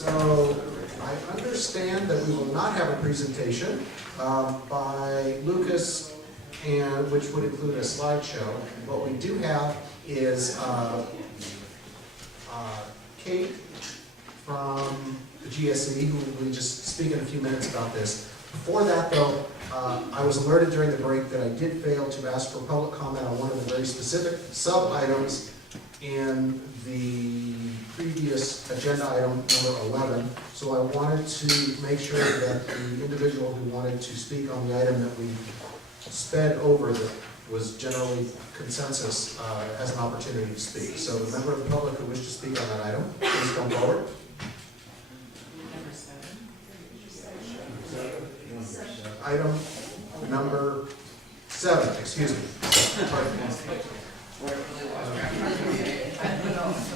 So I understand that we will not have a presentation by Lucas, and which would include a slideshow. What we do have is Kate from the GSE, who will just speak in a few minutes about this. Before that, though, I was alerted during the break that I did fail to ask for public comment on one of the very specific sub-items in the previous agenda item, number 11. So I wanted to make sure that the individual who wanted to speak on the item that we sped over that was generally consensus has an opportunity to speak. So the member of the public who wished to speak on that item, please come forward. Item number 7, excuse me.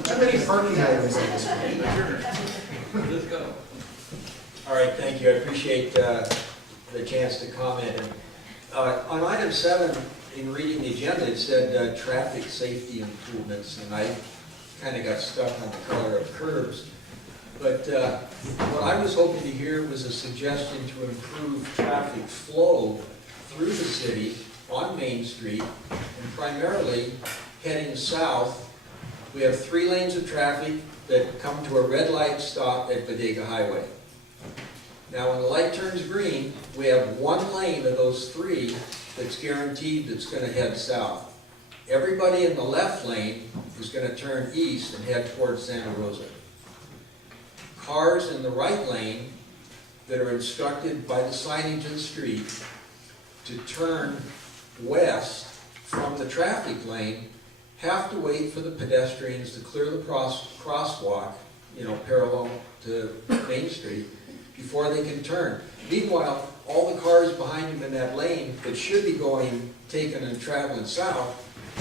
Too many parking items in this one. Let's go. All right, thank you. I appreciate the chance to comment. On item 7, in reading the agenda, it said traffic safety improvements, and I kind of got stuck on the color of curbs. But what I was hoping to hear was a suggestion to improve traffic flow through the city on Main Street, and primarily heading south. We have 3 lanes of traffic that come to a red light stop at Bodega Highway. Now, when the light turns green, we have 1 lane of those 3 that's guaranteed that's going to head south. Everybody in the left lane is going to turn east and head towards Santa Rosa. Cars in the right lane that are instructed by the signage in the street to turn west from the traffic lane have to wait for the pedestrians to clear the crosswalk, parallel to Main Street, before they can turn. Meanwhile, all the cars behind them in that lane that should be taking and traveling south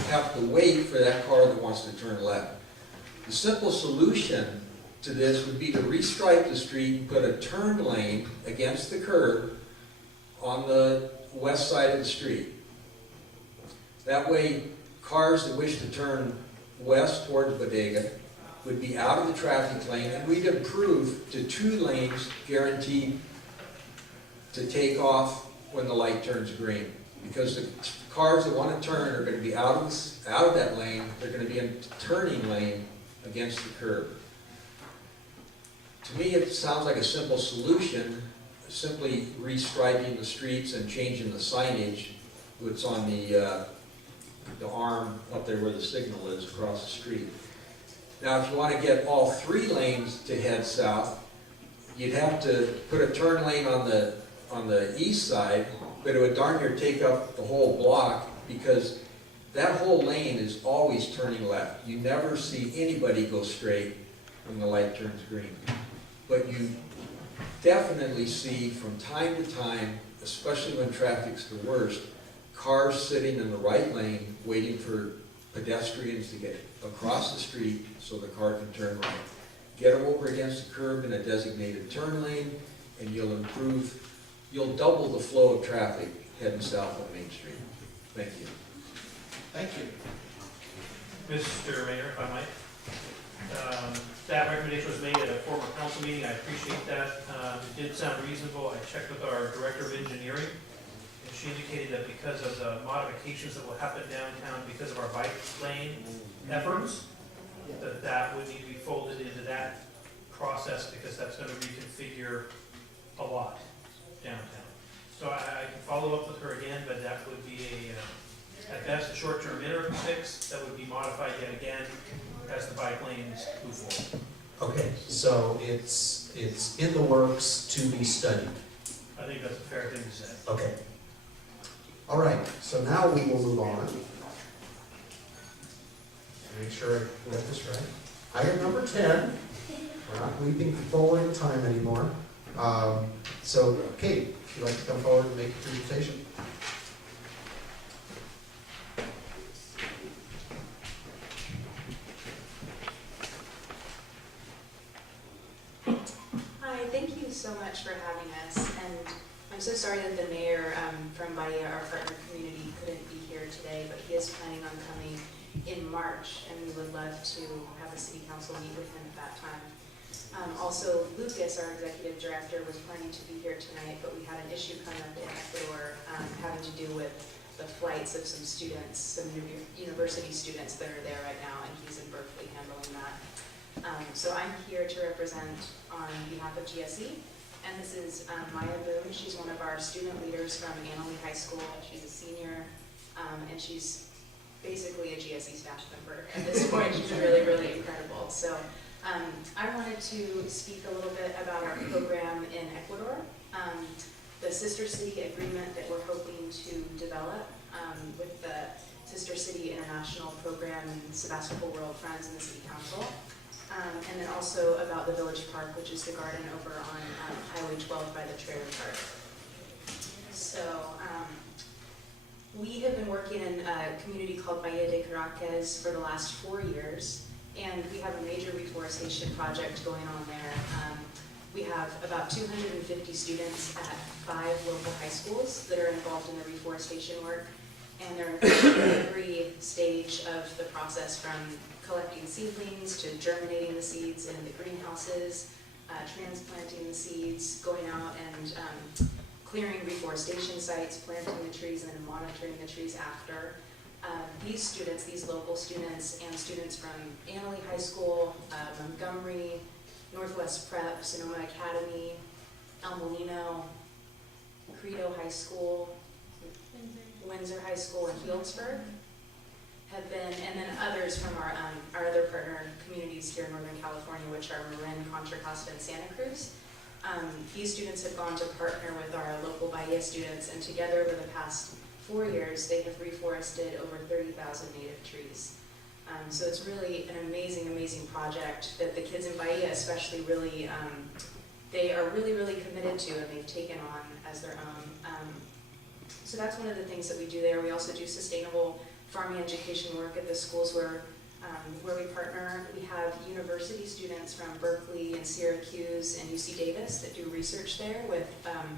have to wait for that car that wants to turn left. The simple solution to this would be to restripe the street and put a turn lane against the curb on the west side of the street. That way, cars that wish to turn west towards Bodega would be out of the traffic lane, and we'd improve to 2 lanes guaranteed to take off when the light turns green. Because the cars that want to turn are going to be out of that lane. They're going to be in a turning lane against the curb. To me, it sounds like a simple solution, simply restriping the streets and changing the signage that's on the arm up there where the signal is across the street. Now, if you want to get all 3 lanes to head south, you'd have to put a turn lane on the east side, but it would darn near take up the whole block, because that whole lane is always turning left. You never see anybody go straight when the light turns green. But you definitely see from time to time, especially when traffic's the worst, cars sitting in the right lane waiting for pedestrians to get across the street so the car can turn right. Get them over against the curb in a designated turn lane, and you'll double the flow of traffic heading south on Main Street. Thank you. Thank you. Mr. Mayor, if I might. That recommendation was made at a former council meeting. I appreciate that. It did sound reasonable. I checked with our Director of Engineering, and she indicated that because of the modifications that will happen downtown because of our bike lane efforts, that would need to be folded into that process, because that's going to reconfigure a lot downtown. So I can follow up with her again, but that would be at best a short-term interim fix that would be modified yet again as the bike lanes move forward. Okay, so it's in the works to be studied. I think that's a fair thing to say. Okay. All right, so now we will move on. Make sure I get this right. Item number 10. We're not leaping forward in time anymore. So, Kate, if you'd like to come forward and make a presentation. Hi, thank you so much for having us. And I'm so sorry that the mayor from Bahia, our partner community, couldn't be here today, but he is planning on coming in March, and we would love to have the city council meet with him at that time. Also, Lucas, our executive director, was planning to be here tonight, but we had an issue come up in Ecuador having to do with the flights of some students, some university students that are there right now, and he's in Berkeley handling that. So I'm here to represent on behalf of GSE, and this is Maya Boone. She's one of our student leaders from Annalee High School. She's a senior, and she's basically a GSE staff member at this point. She's really, really incredible. So I wanted to speak a little bit about our program in Ecuador, the Sister City agreement that we're hoping to develop with the Sister City International Program and Sebastopol World Friends and the City Council. And then also about the Village Park, which is the garden over on Highway 12 by the trailer park. So we have been working in a community called Bahia de Caracas for the last 4 years, and we have a major reforestation project going on there. We have about 250 students at 5 local high schools that are involved in the reforestation work, and they're involved in every stage of the process, from collecting seedlings to germinating the seeds in the greenhouses, transplanting the seeds, going out and clearing reforestation sites, planting the trees, and then monitoring the trees after. These students, these local students, and students from Annalee High School, Montgomery, Northwest Prep, Sonoma Academy, El Molino, Credo High School, Windsor High School, and Healdsburg have been, and then others from our other partner communities here in Northern California, which are Marin, Contra Costa, and Santa Cruz. These students have gone to partner with our local Bahia students, and together over the past 4 years, they have reforested over 30,000 native trees. So it's really an amazing, amazing project that the kids in Bahia especially really, they are really, really committed to, and they've taken on as their own. So that's one of the things that we do there. We also do sustainable farming education work at the schools where we partner. We have university students from Berkeley and Syracuse and UC Davis that do research there with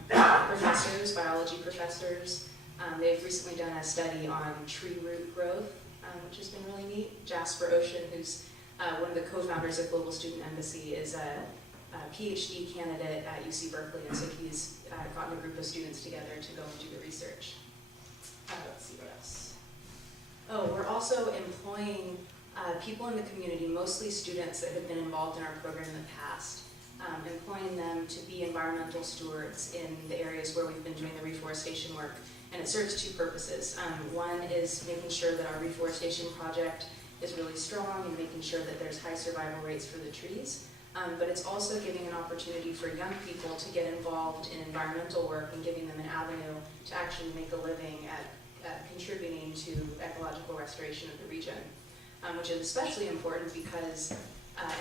professors, biology professors. They've recently done a study on tree root growth, which has been really neat. Jasper Ocean, who's one of the co-founders of Global Student Embassy, is a PhD candidate at UC Berkeley, and so he's gotten a group of students together to go and do the research. Let's see what else. Oh, we're also employing people in the community, mostly students that have been involved in our program in the past, employing them to be environmental stewards in the areas where we've been doing the reforestation work. And it serves 2 purposes. One is making sure that our reforestation project is really strong and making sure that there's high survival rates for the trees. But it's also giving an opportunity for young people to get involved in environmental work and giving them an avenue to actually make a living at contributing to ecological restoration of the region, which is especially important because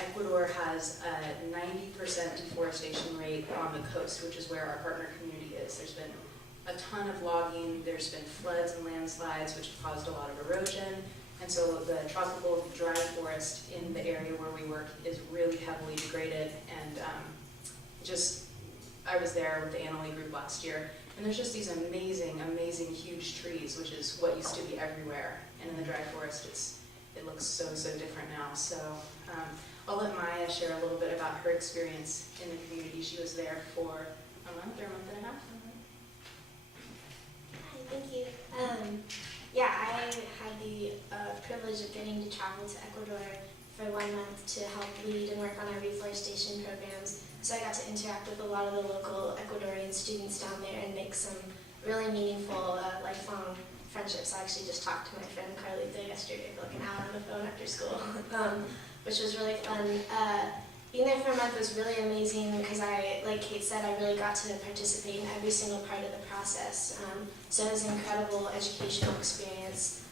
Ecuador has a 90% deforestation rate on the coast, which is where our partner community is. There's been a ton of logging, there's been floods and landslides, which have caused a lot of erosion, and so the tropical dry forest in the area where we work is really heavily degraded, and I was there with the Annalee group last year, and there's just these amazing, amazing huge trees, which is what used to be everywhere, and in the dry forest it looks so, so different now. So I'll let Maya share a little bit about her experience in the community. She was there for a month and a half. Thank you. Yeah, I had the privilege of getting to travel to Ecuador for 1 month to help lead and work on our reforestation programs. So I got to interact with a lot of the local Ecuadorian students down there and make some really meaningful, lifelong friendships. I actually just talked to my friend Carlita yesterday for like an hour on the phone after school, which was really fun. Being there for a month was really amazing because like Kate said, I really got to participate in every single part of the process. So it was an incredible educational experience.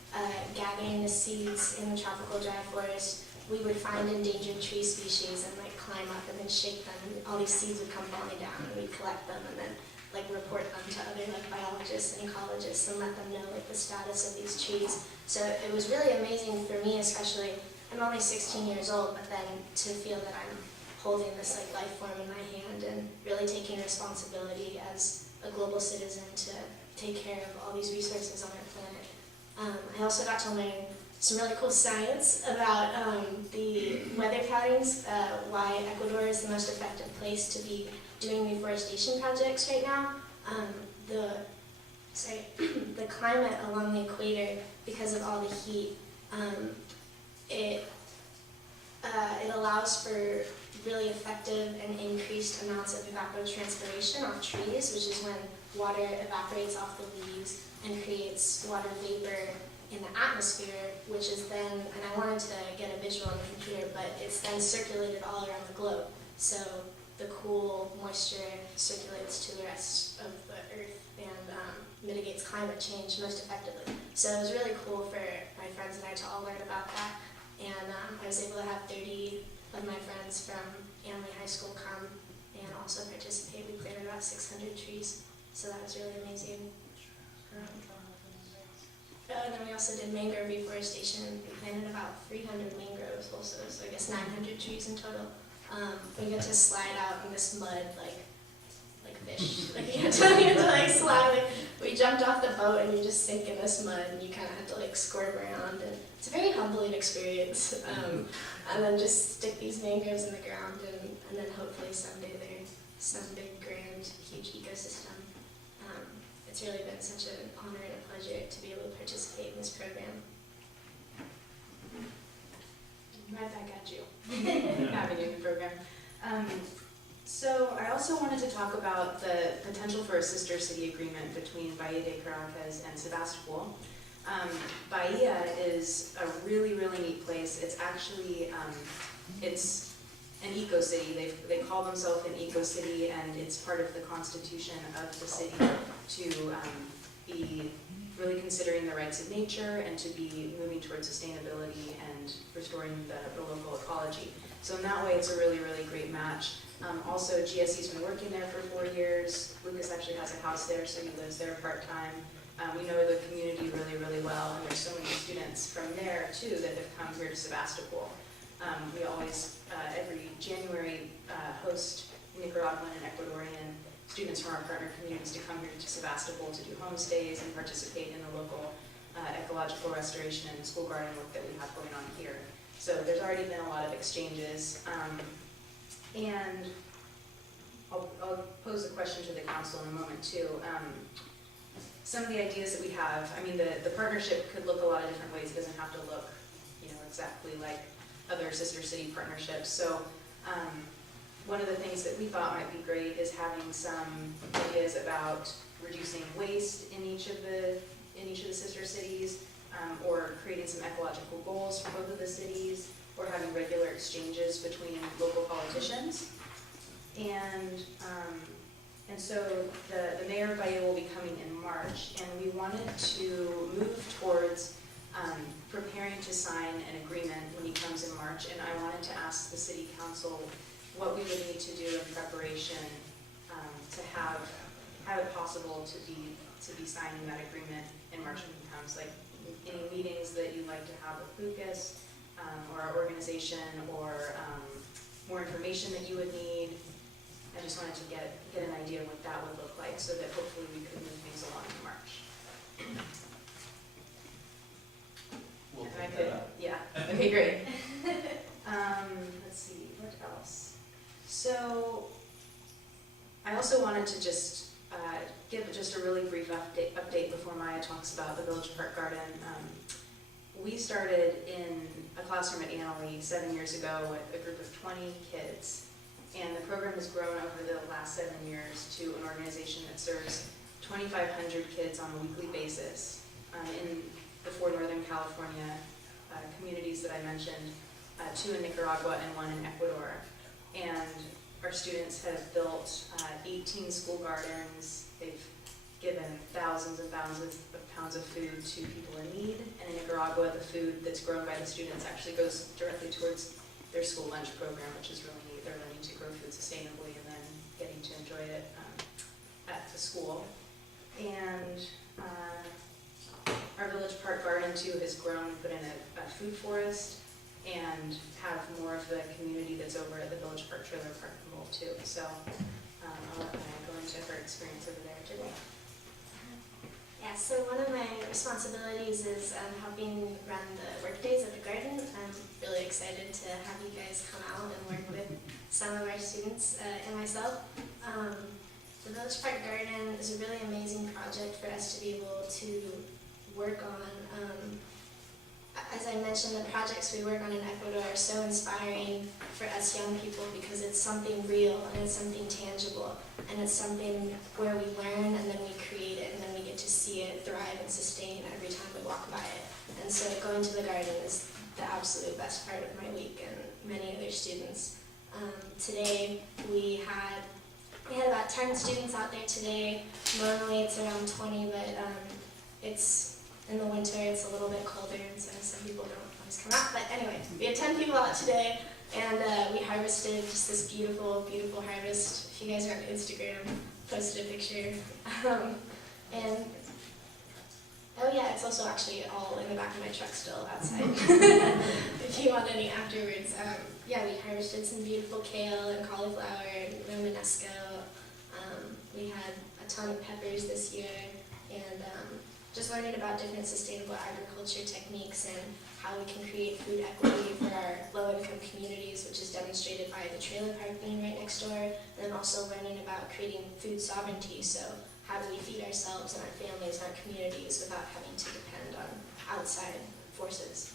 Gathering the seeds in the tropical dry forest, we would find endangered tree species and like climb up and then shake them, and all these seeds would come falling down, and we'd collect them and then like report them to other like biologists and ecologists and let them know like the status of these trees. So it was really amazing for me, especially. I'm only 16 years old, but then to feel that I'm holding this like life form in my hand and really taking responsibility as a global citizen to take care of all these resources on our planet. I also got to learn some really cool science about the weather patterns, why Ecuador is the most effective place to be doing reforestation projects right now. The climate along the equator, because of all the heat, it allows for really effective and increased amounts of evapotranspiration off trees, which is when water evaporates off the leaves and creates water vapor in the atmosphere, which is then, and I wanted to get a visual on the computer, but it's then circulated all around the globe. So the cool moisture circulates to the rest of the earth and mitigates climate change most effectively. So it was really cool for my friends and I to all learn about that. And I was able to have 30 of my friends from Anley High School come and also participate. We planted about 600 trees, so that was really amazing. And then we also did mangrove reforestation. We planted about 300 mangroves also, so I guess 900 trees in total. We got to slide out in this mud like fish. Like you had to like slide. Like, we jumped off the boat and you just sink in this mud and you kind of had to like squirm around. And it's a very humbling experience. And then just stick these mangroves in the ground and then hopefully someday they're some big, grand, huge ecosystem. It's really been such an honor and a pleasure to be able to participate in this program. Right back at you. Navigating the program. So I also wanted to talk about the potential for a sister city agreement between Bahia de Caracas and Sebastopol. Bahia is a really, really neat place. It's actually, it's an eco-city. They call themselves an eco-city, and it's part of the constitution of the city to be really considering the rights of nature and to be moving towards sustainability and restoring the local ecology. So in that way, it's a really, really great match. Also, GSE's been working there for 4 years. Lucas actually has a house there, so he lives there part-time. We know the community really, really well, and there's so many students from there, too, that have come here to Sebastopol. We always, every January, host Nicaraguan and Ecuadorian students from our partner communities to come here to Sebastopol to do homestays and participate in the local ecological restoration and school garden work that we have going on here. So there's already been a lot of exchanges. And I'll pose a question to the council in a moment too. Some of the ideas that we have, I mean, the partnership could look a lot of different ways. It doesn't have to look, exactly like other sister city partnerships. So one of the things that we thought might be great is having some ideas about reducing waste in each of the sister cities, or creating some ecological goals for both of the cities, or having regular exchanges between local politicians. And so the mayor of Bahia will be coming in March, and we wanted to move towards preparing to sign an agreement when he comes in March, and I wanted to ask the city council what we would need to do in preparation to have it possible to be signing that agreement in March when he comes, like any meetings that you'd like to have with Lucas, or our organization, or more information that you would need. I just wanted to get an idea of what that would look like so that hopefully we could move things along in March. We'll And I pick could, that up. yeah, okay, great. Let's see, what else? So I also wanted to just give just a really brief update before Maya talks about the Village Park Garden. We started in a classroom at Annalee 7 years ago with a group of 20 kids, and the program has grown over the last 7 years to an organization that serves 2,500 kids on a weekly basis in the 4 Northern California communities that I mentioned, 2 in Nicaragua and 1 in Ecuador. And our students have built 18 school gardens. They've given thousands and thousands of pounds of food to people in need. And in Nicaragua, the food that's grown by the students actually goes directly towards their school lunch program, which is really neat. They're learning to grow food sustainably and then getting to enjoy it at the school. And our Village Park Garden, too, has grown and put in a food forest and have more of the community that's over at the Village Park Trailer Park involved, too. So I'll let Maya go into her experience over there today. Yeah, so one of my responsibilities is helping run the work excited to have you guys come out and work with some of our students and myself. The Village Park Garden is a really amazing project for us to be able to work on. As I mentioned, the projects we work on in Ecuador are so inspiring for us young people because it's something real and it's something tangible and it's something where we learn and then we create it and then we get to see it thrive and sustain every time we walk by it. And so going to the garden is the absolute best part of my week and many other students. Today we had about 10 students out there today. Normally it's around 20, but it's in the winter, it's a little bit colder, and so some people don't always come out. But anyway, we had 10 people out today, and we harvested just this beautiful, beautiful harvest. If you guys are on Instagram, posted a picture. And oh yeah, it's also actually all in the back of my truck still outside. If you want any afterwards. Yeah, we harvested some beautiful kale and cauliflower and romanesco. We had a ton of peppers this year, and just learning about different sustainable agriculture techniques and how we can create food equity for our low-income communities, which is demonstrated by the trailer park being right next door, and then also learning about creating food sovereignty. So how do we feed ourselves and our families and our communities without having to depend on outside forces?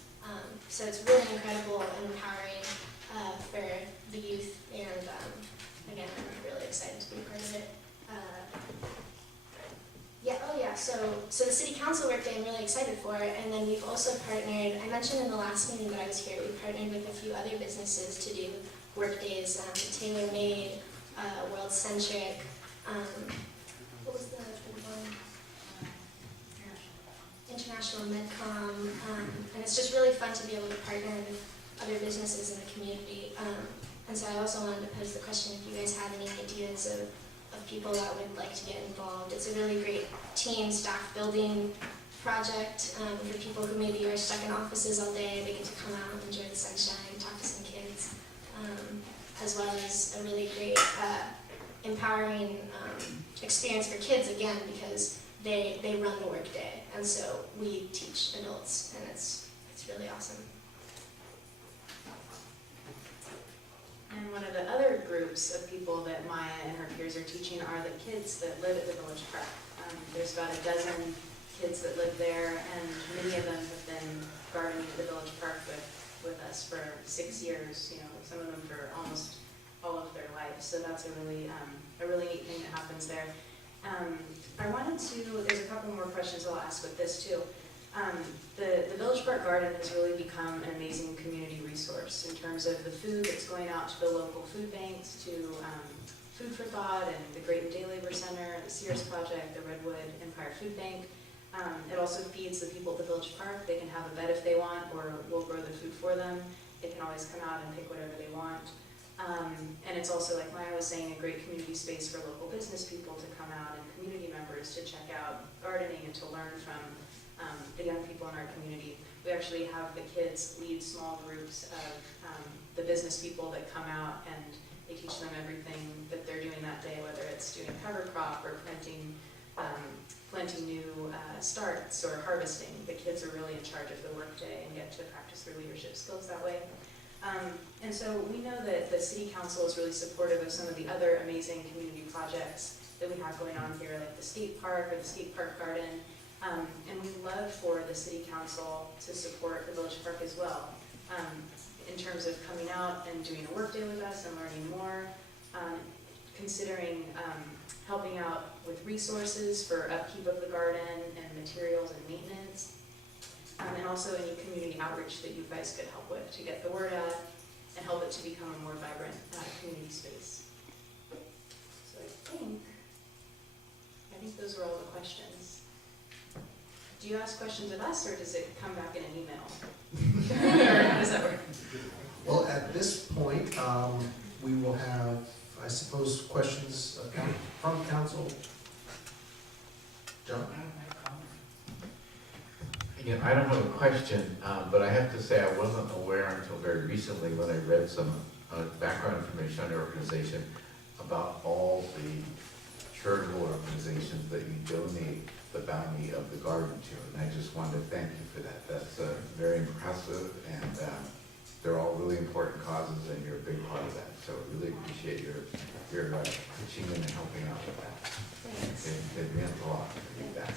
So it's really incredible and empowering for the youth, and again, I'm really excited to be part of it. So the City Council workday I'm really excited for, and then we've also partnered, I mentioned in the last meeting that I was here, we partnered with a few other businesses to do work days, tailor-made, world-centric, what was the third one? International MedCom, and it's just really fun to be able to partner with other businesses in the community. And so I also wanted to pose the question if you guys had any ideas of people that would like to get involved. It's a really great team staff building project for people who maybe are stuck in offices all day. They get to come out, enjoy the sunshine, talk to some kids, as well as a really great empowering experience for kids again, because they run the work day, and so we teach adults, and it's really awesome. And one of the other groups of people that Maya and her peers are teaching are the kids that live at the Village Park. There's about a dozen kids that live there, and many of them have been gardening at the Village Park with us for 6 years, you know, some of them for almost all of their life. So that's a really neat thing that happens there. I wanted to, there's a couple more questions I'll ask with this too. The Village Park Garden has really become an amazing community resource in terms of the food that's going out to the local food banks, to Food for Thought and the Great Day Labor Center, the Sears Project, the Redwood Empire Food Bank. It also feeds the people at the Village Park. They can have a bed if they want, or we'll grow the food for them. They can always come out and pick whatever they want. And it's also, like Maya was saying, a great community space for local business people to come out and community members to check out gardening and to learn from the young people in our community. We actually have the kids lead small groups of the business people that come out, and they teach them everything that they're doing that day, whether it's doing cover crop or planting new starts or harvesting. The kids are really in charge of the workday and get to practice their leadership skills that way. And so we know that the City Council is really supportive of some of the other amazing community projects that we have going on here, like the skate park or the skate park garden. And we'd love for the City Council to support the Village Park as well, in terms of coming out and doing a work day with us and learning more, considering helping out with resources for upkeep of the garden and materials and maintenance, and also any community outreach that you guys could help with to get the word out and help it to become a more vibrant community space. So I think those are all the questions. Do you ask questions of us, or does it come back in an email? Or how does that work? Well, at this point, we will have, I suppose, questions from council. John? Again, I don't have a question, but I have to say I wasn't aware until very recently when I read some background information on your organization about all the charitable organizations that you donate the bounty of the garden to, and I just wanted to thank you for that. That's very impressive, and they're all really important causes, and you're a big part of that. So really appreciate your pitching in and helping out with that. It meant a lot to do that.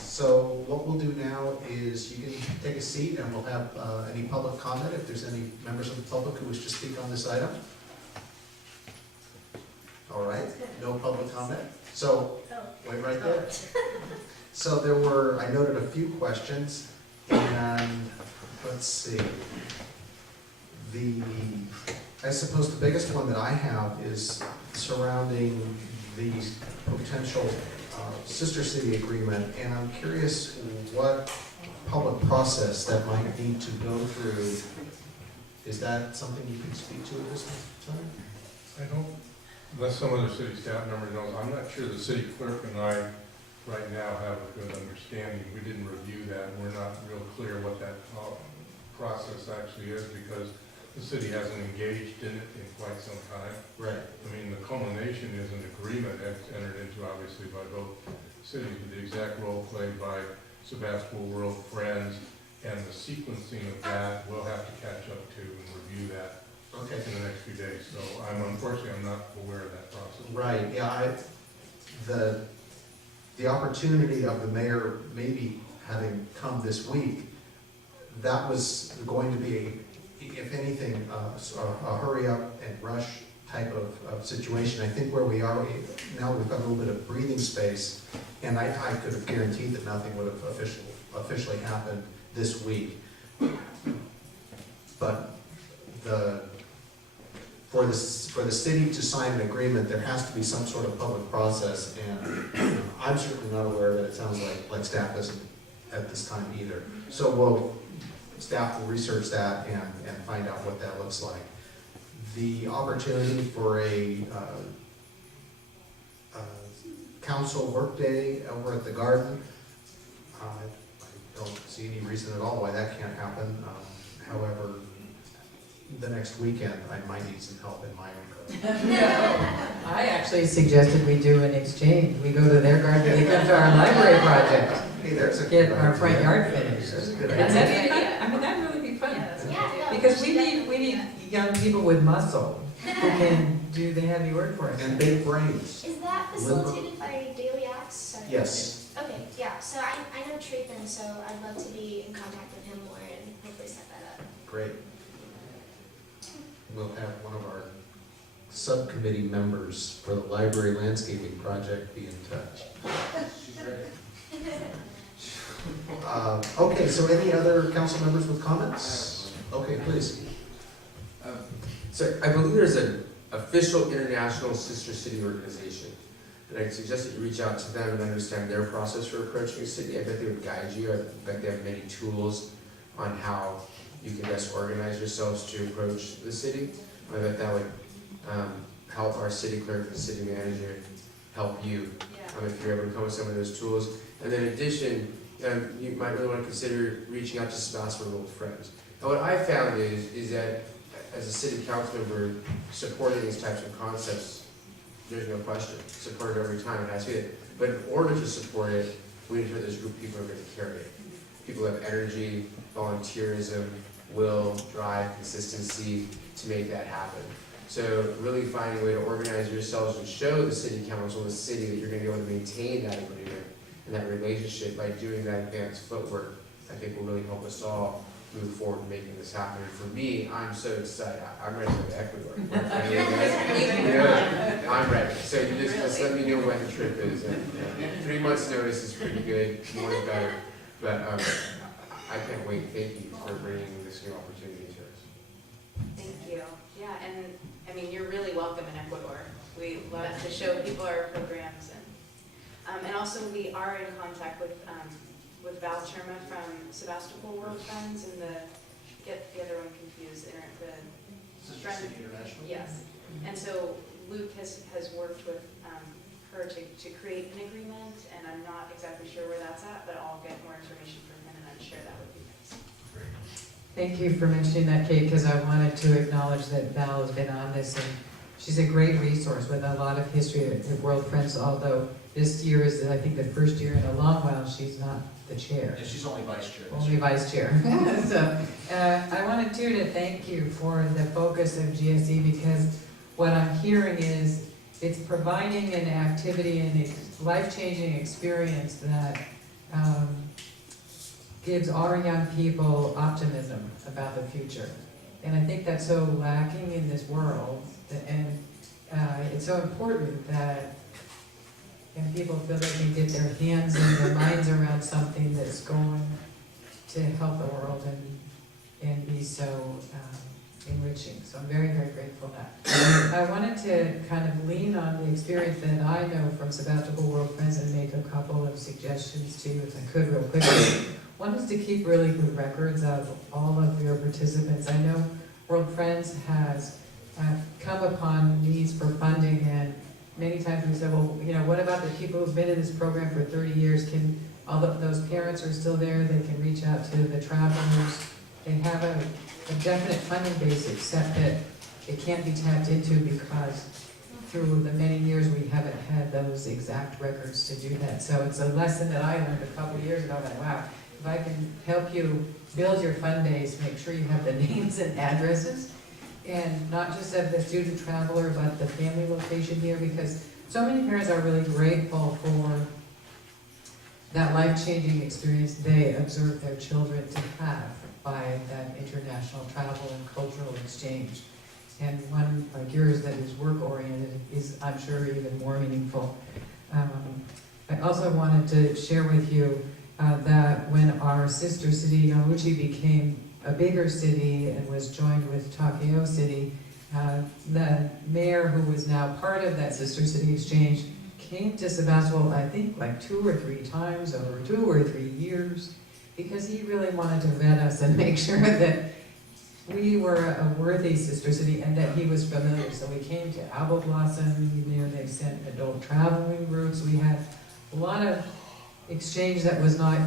So what we'll do now is you can take a seat and we'll have any public comment if there's any members of the public who wish to speak on this item. All right, no public comment. So, wait right there. So there were, I noted a few questions, and let's see. I suppose the biggest one that I have is surrounding the potential sister city agreement, and I'm curious what public process that might need to go through. Is that something you can speak to at this time? I don't, unless some other city staff member knows, I'm not sure the city clerk and I right now have a good understanding. We didn't review that, and we're not real clear what that process actually is, because the city hasn't engaged in it in quite some time. Right. I mean, the culmination is an agreement that's entered into obviously by both cities, but the exact role played by Sebastopol World Friends and the sequencing of that, we'll have to catch up to and review that Okay. in the next few days. So unfortunately, I'm not aware of that process. Right, yeah, the opportunity of the mayor maybe having come this week, that was going to be, if anything, a hurry up and rush type of situation. I think where we are, now we've got a little bit of breathing space, and I could have guaranteed that nothing would have officially happened this week. But for the city to sign an agreement, there has to be some sort of public process, and I'm certainly not aware that it sounds like staff doesn't at this time either. So staff will research that and find out what that looks like. The opportunity for a council workday over at the garden, I don't see any reason at all why that can't happen. However, the next weekend, I might need some help in my own garden. I actually suggested we do an exchange. We go to their garden, they come to our library project, Hey, there's a get good our idea. front yard finished. There's a good And idea. that'd be fun. I mean, that'd really be fun. Yeah, no, Because we need young people with muscle who can do the heavy work for us. And big brains. Is that facilitated by Daily Acts? Sorry. Yes. Okay, yeah, so I know Trapen, so I'd love to be in contact with him more and hopefully set that up. Great. We'll have one of our subcommittee members for the library landscaping project be in touch. Okay, so any other council members with comments? Okay, please. So I believe there's an official international sister city organization, and I suggest that you reach out to them and understand their process for approaching a city. I bet they would guide you. I bet they have many tools on how you can best organize yourselves to approach the city. I bet that would help our city clerk and city manager help you if you're able to come with some of those tools. And then in addition, you might really want to consider reaching out to Sebastopol World Friends. And what I found is that as a city council member, supporting these types of concepts, there's no question. Support it every time, it has to be it. But in order to support it, we need to have this group of people who are going to carry it. People who have energy, volunteerism, will, drive, consistency to make that happen. So really finding a way to organize yourselves and show the city council, the city, that you're going to be able to maintain that agreement and that relationship by doing that advanced footwork, I think will really help us all move forward in making this happen. And for me, I'm so excited. I'm ready to go to Ecuador. I'm ready. So you just let me know when the trip is. And 3 months notice is pretty good. More is better. But I can't wait. Thank you for bringing this new opportunity to us. Thank you. Yeah, and I mean, you're really welcome in Ecuador. We love to show people our programs, and also we are in contact with Val Cherma from Sebastopol World Friends and get the other one confused, the Sister City International? Yes, and so Luke has worked with her to create an agreement, and I'm not exactly sure where that's at, but I'll get more information from him and then share that with you guys. Thank you for mentioning that, Kate, because I wanted to acknowledge that Val has been on this, and she's a great resource with a lot of history of World Friends, although this year is, I think, the first year in a long while she's not the chair. And she's only vice chair. Only vice chair. So, I wanted to thank you for the focus of GSE, because what I'm hearing is it's providing an activity and a life-changing experience that gives our young people optimism about the future. And I think that's so lacking in this world, and it's so important that young people feel they can get their hands and their minds around something that's going to help the world and be so enriching. So I'm very, very grateful for that. I wanted to kind of lean on the experience that I know from Sebastopol World Friends and make a couple of suggestions to you, if I could, real quickly. One is to keep really good records of all of your participants. I know World Friends has come upon needs for funding, and many times we said, well, you know, what about the people who've been in this program for 30 years? Can all of those parents are still there? They can reach out to the travelers. They have a definite funding base, except that it can't be tapped into because through the many years we haven't had those exact records to do that. So it's a lesson that I learned a couple of years ago that, wow, if I can help you build your fund base, make sure you have the names and addresses, and not just of the student traveler, but the family location here, because so many parents are really grateful for that life-changing experience they observe their children to have by that international travel and cultural exchange. And one like yours that is work-oriented is, I'm sure, even more meaningful. I also wanted to share with you that when our sister city, Yamauchi, became a bigger city and was joined with Takeo City, the mayor, who was now part of that sister city exchange, came to Sebastopol, I think, like 2 or 3 times over 2 or 3 years, because he really wanted to vet us and make sure that we were a worthy sister city and that he was familiar. So we came to Apple Blossom, they sent adult traveling groups. We had a lot of exchange that was not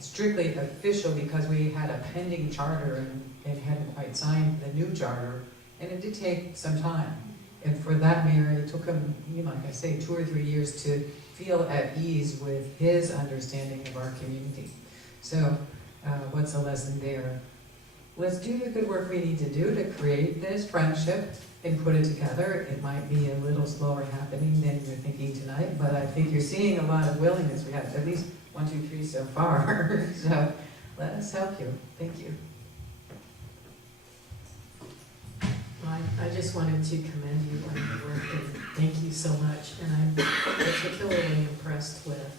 strictly official, because we had a pending charter and hadn't quite signed the new charter, and it did take some time. And for that mayor, it took him, like I say, 2 or 3 years to feel at ease with his understanding of our community. So what's the lesson there? Let's do the good work we need to do to create this friendship and put it together. It might be a little slower happening than you're thinking tonight, but I think you're seeing a lot of willingness. We have at least 1, 2, 3 so far. So let us help you. Thank you. I just wanted to commend you on your work, and thank you so much. And I'm particularly impressed with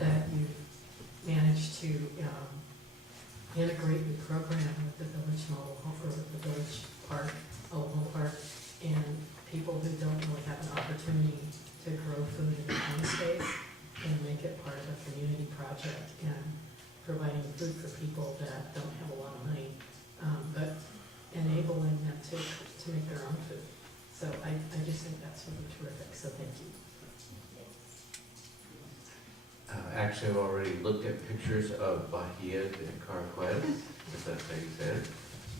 that you managed to integrate your program with the village model home, or with the village park, mobile home park, and people who don't really have an opportunity to grow food in their own space, and make it part of a community project, and providing food for people that don't have a lot of money, but enabling them to make their own food. So I just think that's really terrific, so thank you. Actually, I've already looked at pictures of Bahia de Caraquez, if that's how you said it.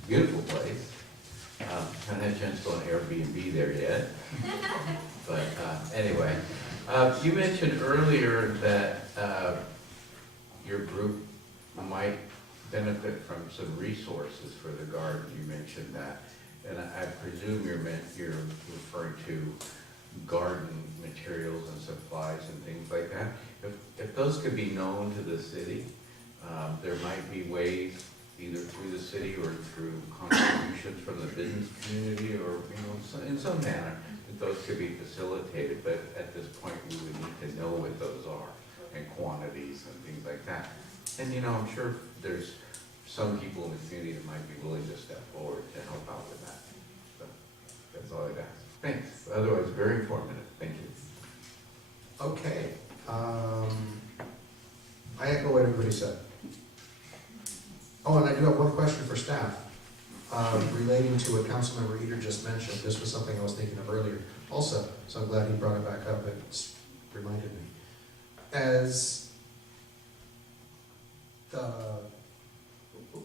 Beautiful place. Haven't had a chance to go on Airbnb there yet. But anyway, you mentioned earlier that your group might benefit from some resources for the garden. You mentioned that. And I presume you're referring to garden materials and supplies and things like that. If those could be known to the city, there might be ways, either through the city or through contributions from the business community, or in some manner, that those could be facilitated. But at this point, we would need to know what those are and quantities and things like that. And I'm sure there's some people in the community that might be willing to step forward to help out with that. So that's all I'd ask. Thanks. Otherwise, very informative. Thank you. Okay. I echo what everybody said. Oh, and I do have one question for staff relating to what Councilmember Eater just mentioned. This was something I was thinking of earlier also, so I'm glad he brought it back up. It's reminded me. As the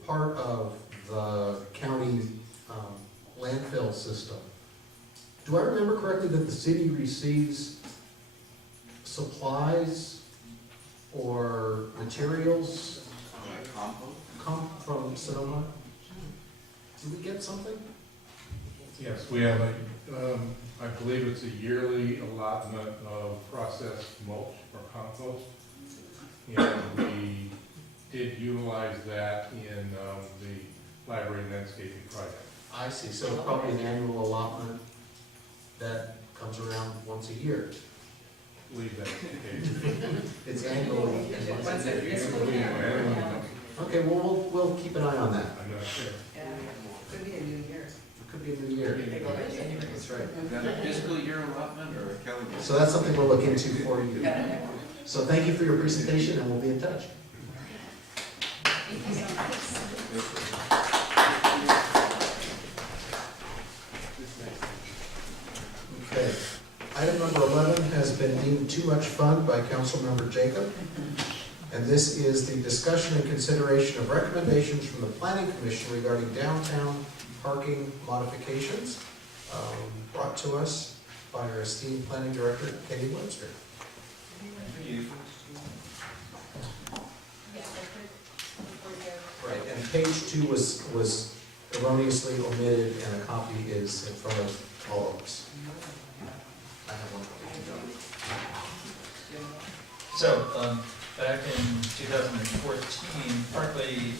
part of the county landfill system, do I remember correctly that the city receives supplies or materials come from Sonoma? Do we get something? Yes, we have I believe it's a yearly allotment of processed mulch or compost. And we did utilize that in the library landscaping project. I see, so it's probably an annual allotment that comes around once a year. I believe that's the case. It's annually. and once a year. Okay, well, we'll keep an eye on that. I'm not sure. Could be a new year. It could be a new year. That's right. Is that a fiscal year allotment or a calendar? So that's something we'll look into for you. So thank you for your presentation, and we'll be in touch. Okay. Item number 11 has been deemed too much fun by Councilmember Jacob. And this is the discussion and consideration of recommendations from the Planning Commission regarding downtown parking modifications, brought to us by our esteemed Planning Director, Katie Webster. Right, and page 2 was erroneously omitted, and a copy is in front of all of us. I have one. So, back in 2014, partly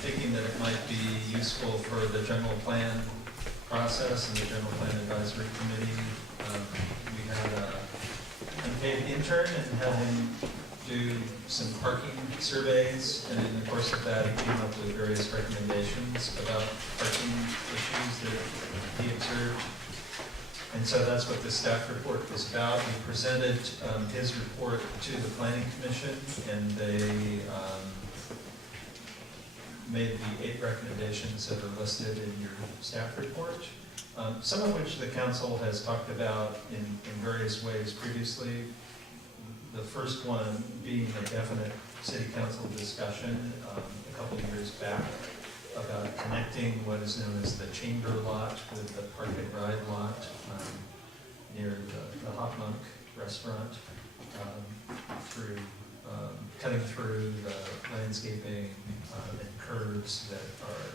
thinking that it might be useful for the general plan process and the general plan advisory committee, we had a unpaid intern and had him do some parking surveys, and in the course of that, he came up with various recommendations about parking issues that he observed. And so that's what the staff report was about. We presented his report to the Planning Commission, and they made the 8 recommendations that are listed in your staff report, some of which the council has talked about in various ways previously. The first one being a definite city council discussion a couple of years back about connecting what is known as the chamber lot with the park and ride lot near the Hot Monk restaurant, through cutting through the landscaping and curbs that are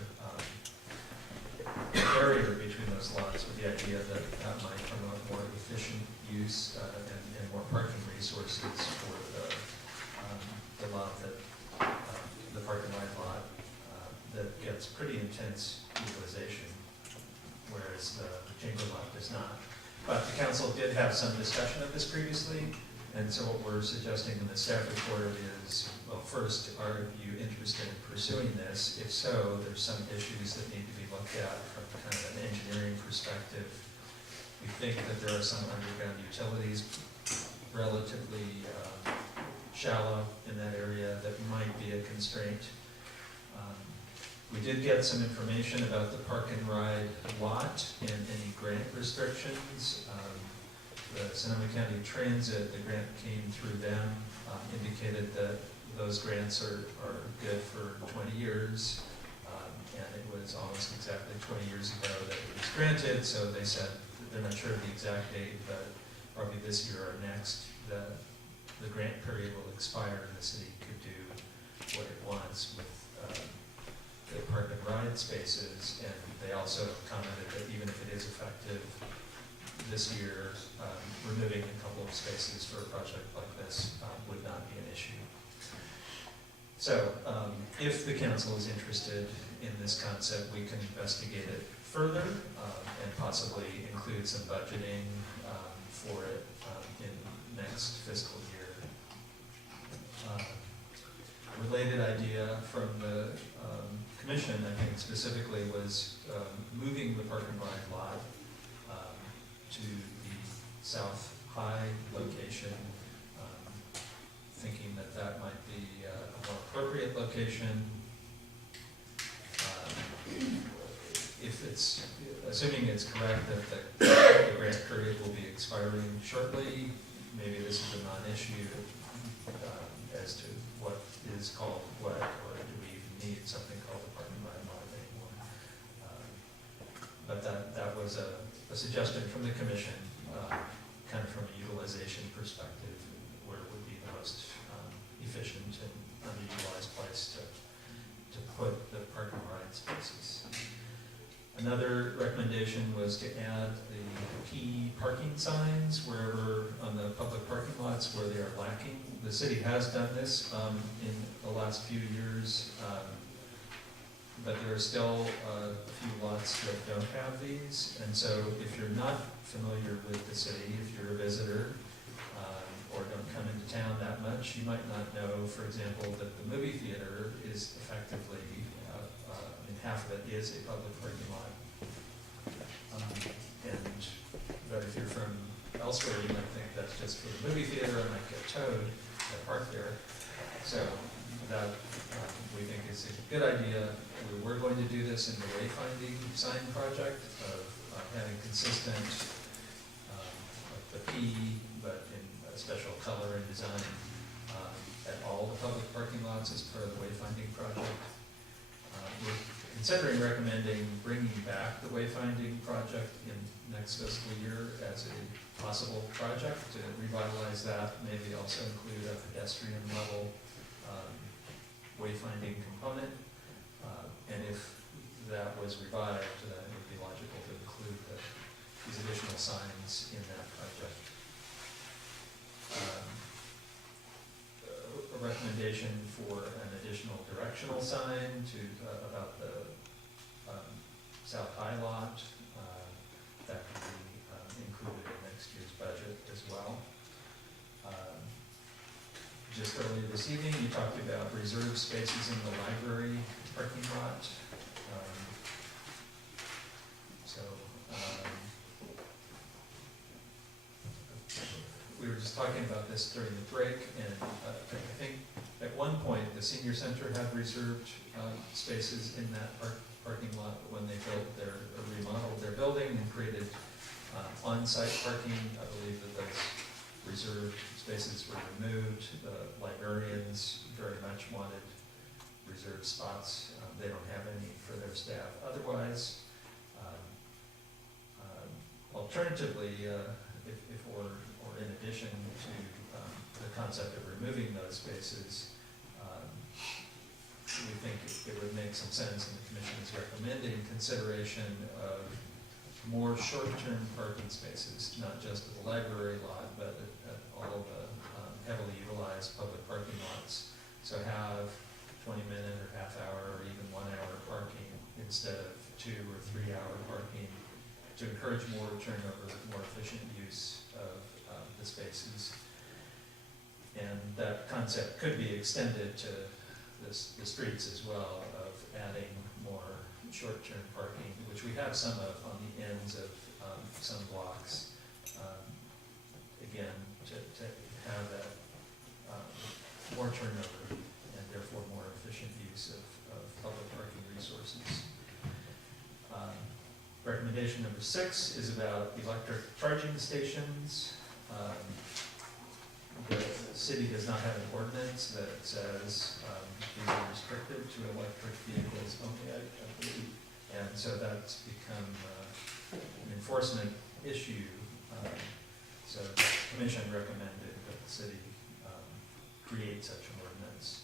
a barrier between those lots, with the idea that that might promote more efficient use and more parking resources for the lot that the park and ride lot that gets pretty intense utilization, whereas the chamber lot does not. But the council did have some discussion of this previously, and so what we're suggesting in the staff report is, well, first, are you interested in pursuing this? If so, there's some issues that need to be looked at from kind of an engineering perspective. We think that there are some underground utilities relatively shallow in that area that might be a constraint. We did get some information about the park and ride lot and any grant restrictions. The Sonoma County Transit, the grant came through them, indicated that those grants are good for 20 years. And it was almost exactly 20 years ago that it was granted, so they said that they're not sure of the exact date, but probably this year or next, the grant period will expire and the city could do what it wants with the park and ride spaces. And they also commented that even if it is effective this year, removing a couple of spaces for a project like this would not be an issue. So if the council is interested in this concept, we can investigate it further and possibly include some budgeting for it in next fiscal year. Related idea from the commission, I think specifically, was moving the park and ride lot to the South High location, thinking that that might be a more appropriate location. If it's, assuming it's correct that the grant period will be expiring shortly, maybe this is a non-issue as to what is called what, or do we even need something called the park and ride lot anymore? But that was a suggestion from the commission, kind of from a utilization perspective, most efficient and underutilized place to put the parking lot spaces. Another recommendation was to add the P parking signs wherever on the public parking lots where they are lacking. The city has done this in the last few years, but there are still a few lots that don't have these. And so if you're not familiar with the city, if you're a visitor or don't come into town that much, you might not know, for example, that the movie theater is effectively, half of it is a public parking lot. But if you're from elsewhere, you might think that's just for the movie theater, I might get towed, I park there. So that we think is a good idea. We're going to do this in the wayfinding sign project of having consistent, like the P, but in a special color and design at all the public parking lots as part of the wayfinding project. We're considering recommending bringing back the wayfinding project in next fiscal year as a possible project to revitalize that, maybe also include a pedestrian level wayfinding component. And if that was revived, then it would be logical to include these additional signs in that project. A recommendation for an additional directional sign to about the South High lot that can be included in next year's budget as well. Just earlier this evening, you talked about reserved spaces in the library parking lot. We were just talking about this during the break, and I think at one point the senior center had reserved spaces in that parking lot when they remodeled their building and created on-site parking. I believe that those reserved spaces were removed. The librarians very much wanted reserved spots. They don't have any for their staff otherwise. Alternatively, if or in addition to the concept of removing those spaces, we think it would make some sense, and the commission is recommending consideration of more short-term parking spaces, not just at the library lot, but at all the heavily utilized public parking lots. So have 20-minute or half-hour or even 1-hour parking instead of 2 or 3 hour parking to encourage more turnover, more efficient use of the spaces. And that concept could be extended to the streets as well, of adding more short-term parking, which we have some of on the ends of some blocks. Again, to have that more turnover and therefore more efficient use of public parking resources. Recommendation number 6 is about electric charging stations. The city does not have an ordinance that says these are restricted to electric vehicles only, I believe. And so that's become an enforcement issue. So the commission recommended that the city create such an ordinance.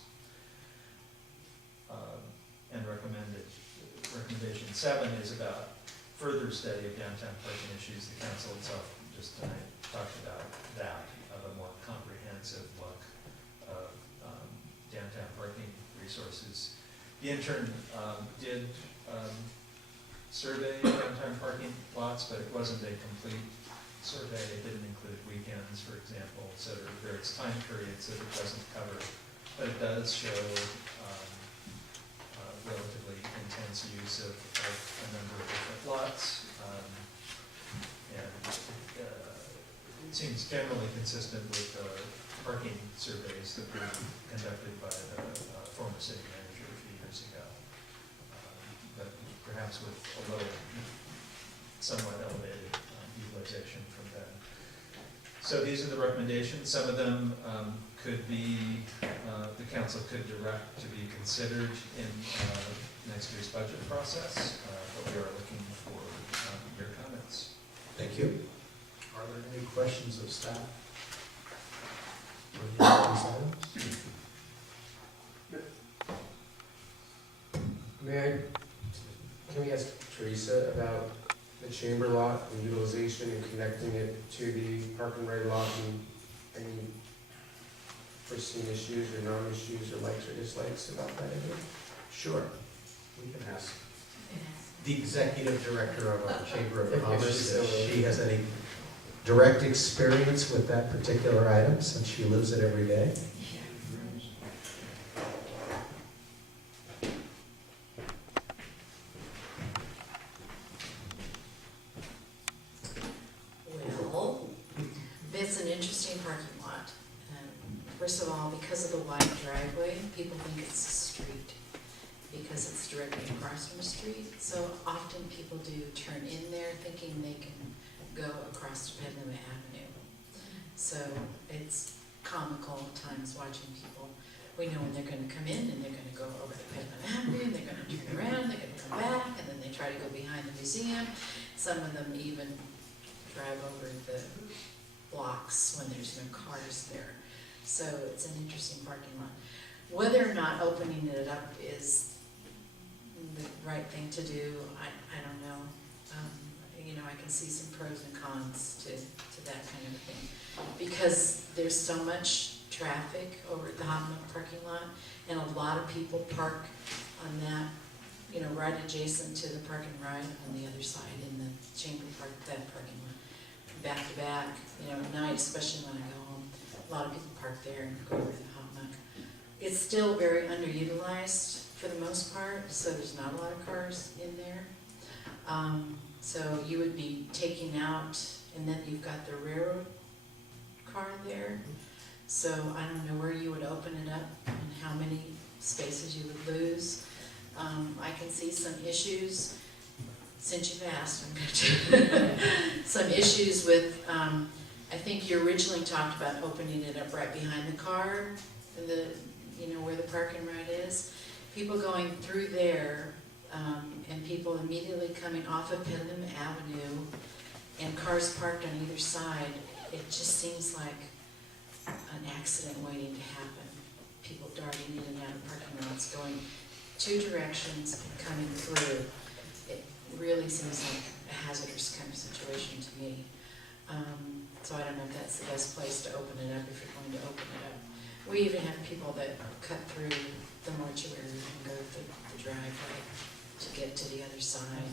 And recommendation 7 is about further study of downtown parking issues. The council itself just tonight talked about that, of a more comprehensive look of downtown parking resources. The intern did survey downtown parking lots, but it wasn't a complete survey. It didn't include weekends, for example, so there are various time periods that it doesn't cover, but it does show relatively intense use of a number of different lots. And it seems generally consistent with parking surveys that were conducted by the former city manager a few years ago. But perhaps with a low, somewhat elevated utilization from then. So these are the recommendations. Some of them could be, the council could direct to be considered in next year's budget process, but we are looking for your comments. Thank you. Are there any questions of staff? for these items? Can we ask Teresa about the chamber lot and utilization and connecting it to the park and ride lot and any foreseen issues or non-issues or likes or dislikes about that area? Sure, we can ask the executive director of our Chamber of If she's Commerce still if in. she has any direct experience with that particular item, since she lives it every day. Well, it's an interesting parking lot. First of all, because of the wide driveway, people think it's a street because it's directly across from a street. So often people do turn in there thinking they can go across to Petaluma Avenue. So it's comical at times watching people. We know when they're gonna come in and they're gonna go over to Petaluma Avenue, and they're gonna turn around, they're gonna come back, and then they try to go behind the museum. Some of them even drive over the blocks when there's no cars there. So it's an interesting parking lot. Whether or not opening it up is the right thing to do, I don't know. You know, I can see some pros and cons to that kind of thing. Because there's so much traffic over at the Hot Milk parking lot, and a lot of people park on that, you know, right adjacent to the park and ride on the other side in the Chamber Park, that parking lot. Back to back, you know, at night, especially when I go home, a lot of people park there and go over to the Hot Milk. It's still very underutilized for the most part, so there's not a lot of cars in there. So you would be taking out, and then you've got the railroad car there. So I don't know where you would open it up and how many spaces you would lose. I can see some issues, since you've asked, I'm going to, some issues with, I think you originally talked about opening it up right behind the car, you know, where the park and ride is. People going through there, and people immediately coming off of Petaluma Avenue, and cars parked on either side, it just seems like an accident waiting to happen. People darting in and out of parking lots, going two directions and coming through. It really seems like a hazardous kind of situation to me. So I don't know if that's the best place to open it up, if you're going to open it up. We even have people that cut through the mortuary and go through the driveway to get to the other side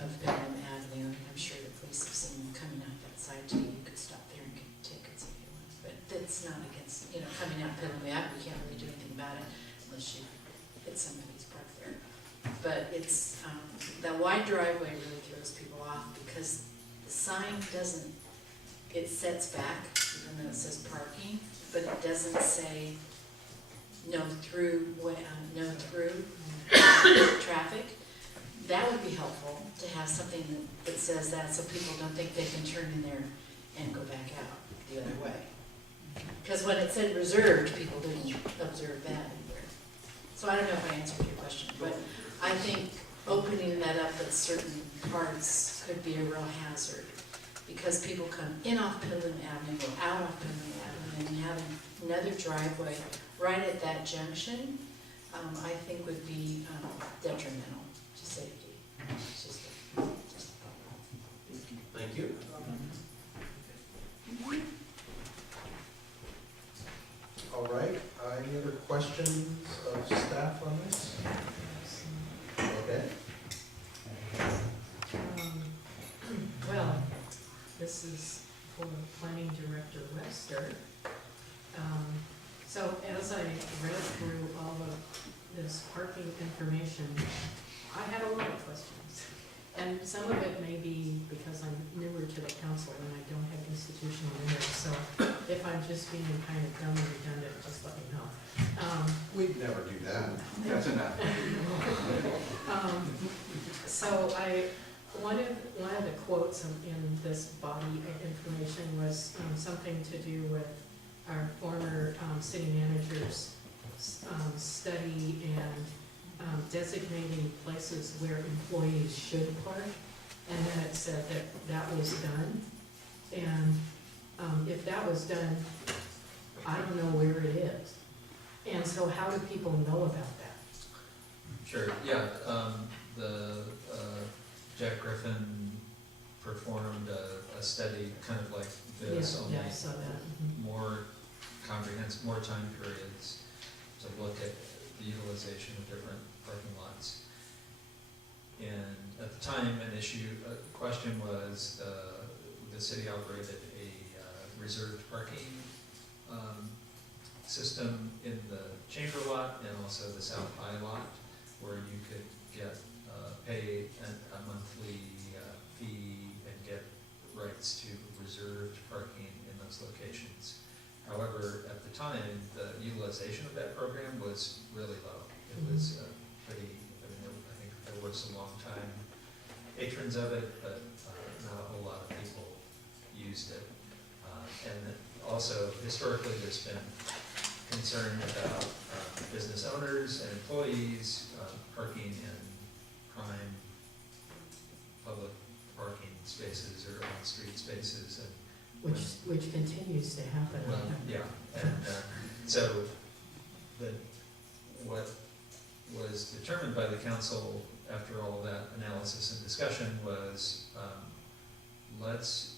of Petaluma Avenue. I'm sure the police have seen them coming out that side too. You could stop there and get tickets if you want. But that's not against, you know, coming out Petaluma Avenue, you can't really do anything about it unless you hit somebody's parked there. But it's, that wide driveway really throws people off because the sign doesn't, it sets back, even though it says parking, but it doesn't say no through traffic. That would be helpful to have something that says that, so people don't think they can turn in there and go back out the other way. Because when it said reserved, people didn't observe that either. So I don't know if I answered your question, but I think opening that up at certain parts could be a real hazard. Because people come in off Petaluma Avenue, go out off Petaluma Avenue, and having another driveway right at that junction, I think would be detrimental to safety. It's just a thought. Thank you. All right, any other questions of staff on this? Okay. Well, this is for Planning Director Wester. So as I read through all of this parking information, I had a lot of questions. And some of it may be because I'm newer to the council and I don't have institutional knowledge, so if I'm just being kind of dumb and redundant, just let me know. We'd never do that. That's enough. So one of the quotes in this body of information was something to do with our former city manager's study and designating places where employees should park. And then it said that that was done. And if that was done, I don't know where it is. And so how do people know about that? Sure, yeah, Jack Griffin performed a study kind of like this, only Yeah, I saw that. Mhm. more comprehensive, more time periods to look at the utilization of different parking lots. And at the time, a question was, the city operated a reserved parking system in the chamber lot and also the South High lot, where you could pay a monthly fee and get rights to reserved parking in those locations. However, at the time, the utilization of that program was really low. It was pretty, I think there were some long-time patrons of it, but not a whole lot of people used it. And also, historically, there's been concern about business owners and employees parking in prime public parking spaces or on-street spaces. And Which continues to happen. well, yeah, and so what was determined by the council after all that analysis and discussion was, let's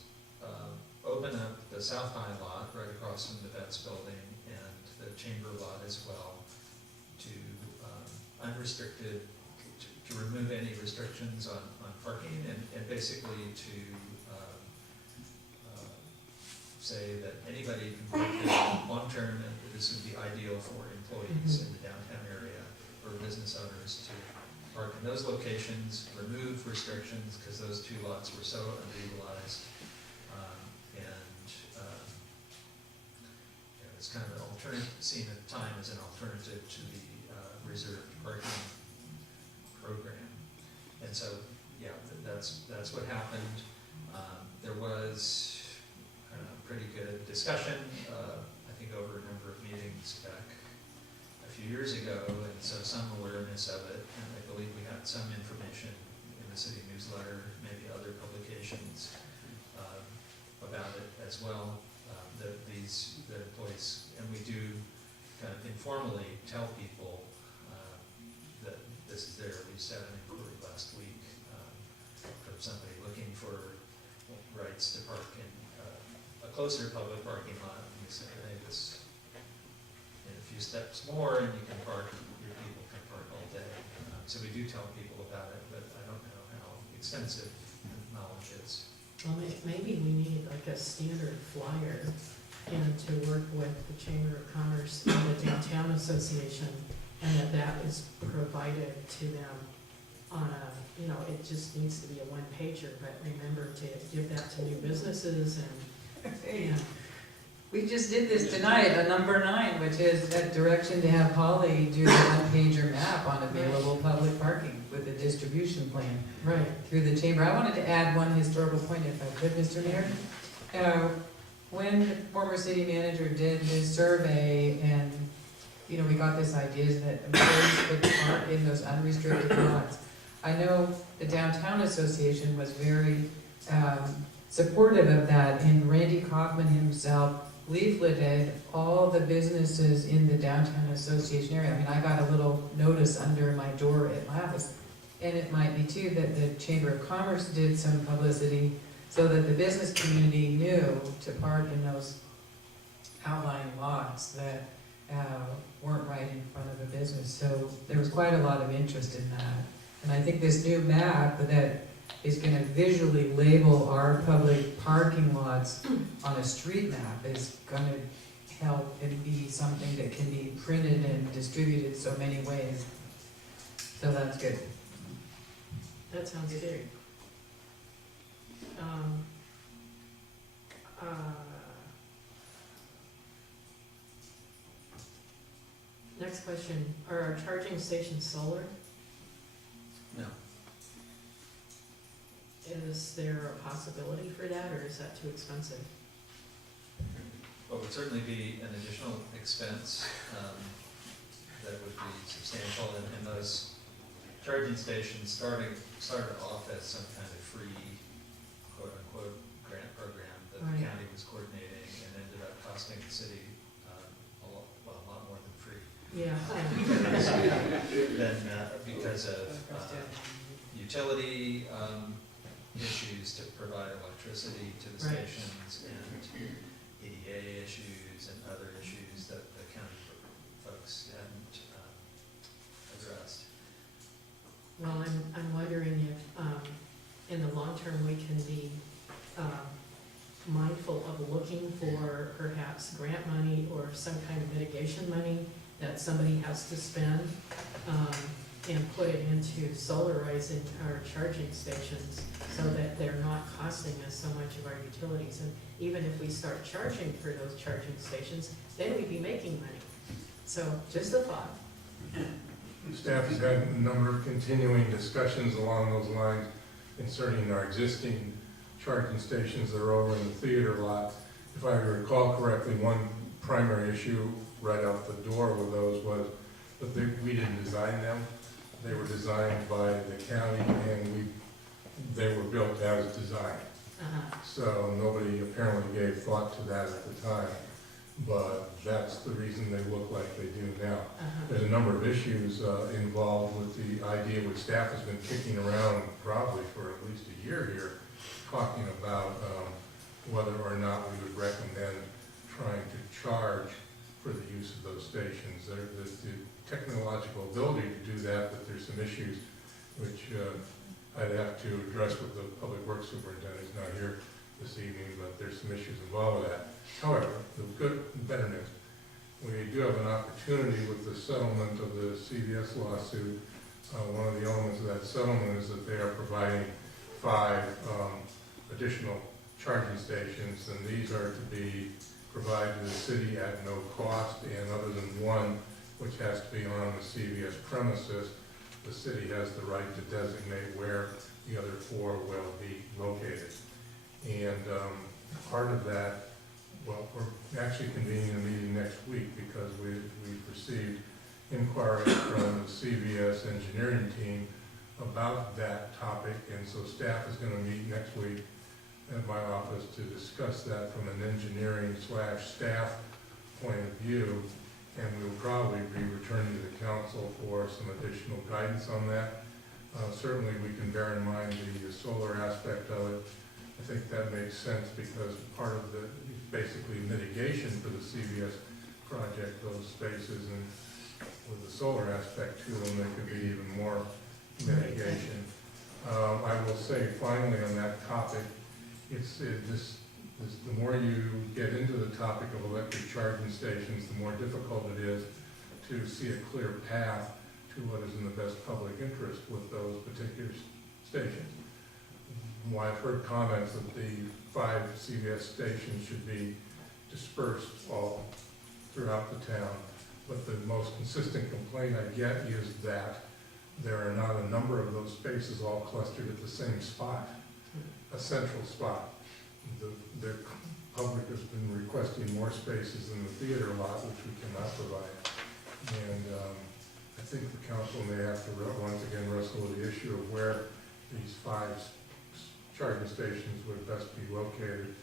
open up the South High lot right across from the Vets building and the chamber lot as well to unrestricted, to remove any restrictions on parking and basically to say that anybody can park there long-term, and this would be ideal for employees in the downtown area or business owners to park in those locations, remove restrictions, because those two lots were so underutilized. It's kind of an alternative, seen at the time as an alternative to the reserved parking program. And so, yeah, that's what happened. There was pretty good discussion, I think over a number of meetings back a few years ago, and so some awareness of it, and I believe we had some information in the city newsletter, maybe other publications about it as well. The employees, and we do kind of informally tell people that this is there. We just had an inquiry last week from somebody looking for rights to park in a closer public parking lot, and we said, hey, this, in a few steps more, and you can park, your people can park all day. So we do tell people about it, but I don't know how extensive knowledge is. Well, maybe we need like a standard flyer and to work with the Chamber of Commerce and the Downtown Association, and that is provided to them on a, it just needs to be a one-pager, but remember to give that to new businesses and, We just did this tonight, number 9, which is a direction to have Holly do the one-pager map on available public parking with a distribution plan right. through the chamber. I wanted to add one historical point, if I could, Mr. Mayor. When the former city manager did his survey, and we got this idea that employees could park in those unrestricted lots. I know the Downtown Association was very supportive of that, and Randy Kaufman himself leafleted all the businesses in the Downtown Association area. I mean, I got a little notice under my door at Lavis, and it might be too that the Chamber of Commerce did some publicity so that the business community knew to park in those outlying lots that weren't right in front of a business. So there was quite a lot of interest in that. And I think this new map that is going to visually label our public parking lots on a street map is going to help and be something that can be printed and distributed so many ways. So that's good. That sounds good. Next question, are our charging stations solar? No. Is there a possibility for that, or is that too expensive? Well, it would certainly be an additional expense that would be substantial, and those charging stations started off as some kind of free, quote-unquote, grant program that the Right. county was coordinating and ended up costing the city Yeah. Then because of utility issues to provide electricity to the Right. stations, and EDA issues and other issues that the county folks hadn't addressed. Well, I'm wondering if, in the long term, we can be mindful of looking for perhaps grant money or some kind of mitigation money that somebody has to spend, and put it into solarizing our charging stations so that they're not costing us so much of our utilities. And even if we start charging for those charging stations, then we'd be making money. So just a thought. Staff has had a number of continuing discussions along those lines concerning our existing charging stations that are over in the theater lot. If I recall correctly, one primary issue right out the door with those was that we didn't design them. They were designed by the county, and they were built as designed. So nobody apparently gave thought to that at the time, but that's the reason they look like they do now. There's a number of issues involved with the idea which staff has been kicking around probably for at least a year here, talking about whether or not we would recommend trying to charge for the use of those stations. There's the technological ability to do that, but there's some issues which I'd have to address with the public works superintendent. He's not here this evening, but there's some issues involved with that. However, the better news, we do have an opportunity with the settlement of the CVS lawsuit. One of the elements of that settlement is that they are providing 5 additional charging stations, and these are to be provided to the city at no cost, and other than one, which has to be on the CVS premises, the city has the right to designate where the other 4 will be located. And part of that, well, we're actually convening a meeting next week because we've received inquiries from the CVS engineering team about that topic, and so staff is going to meet next week at my office to discuss that from an engineering/staff point of view, and we'll probably be returning to the council for some additional guidance on that. Certainly we can bear in mind the solar aspect of it. I think that makes sense because part of the basically mitigation for the CVS project, those spaces, and with the solar aspect to them, there could be even more mitigation. I will say finally on that topic, the more you get into the topic of electric charging stations, the more difficult it is to see a clear path to what is in the best public interest with those particular stations. Well, I've heard comments that the 5 CVS stations should be dispersed all throughout the town, but the most consistent complaint I get is that there are not a number of those spaces all clustered at the same spot, a central spot. The public has been requesting more spaces in the theater lot, which we cannot provide. And I think the council may have to once again wrestle with the issue of where these 5 charging stations would best be located,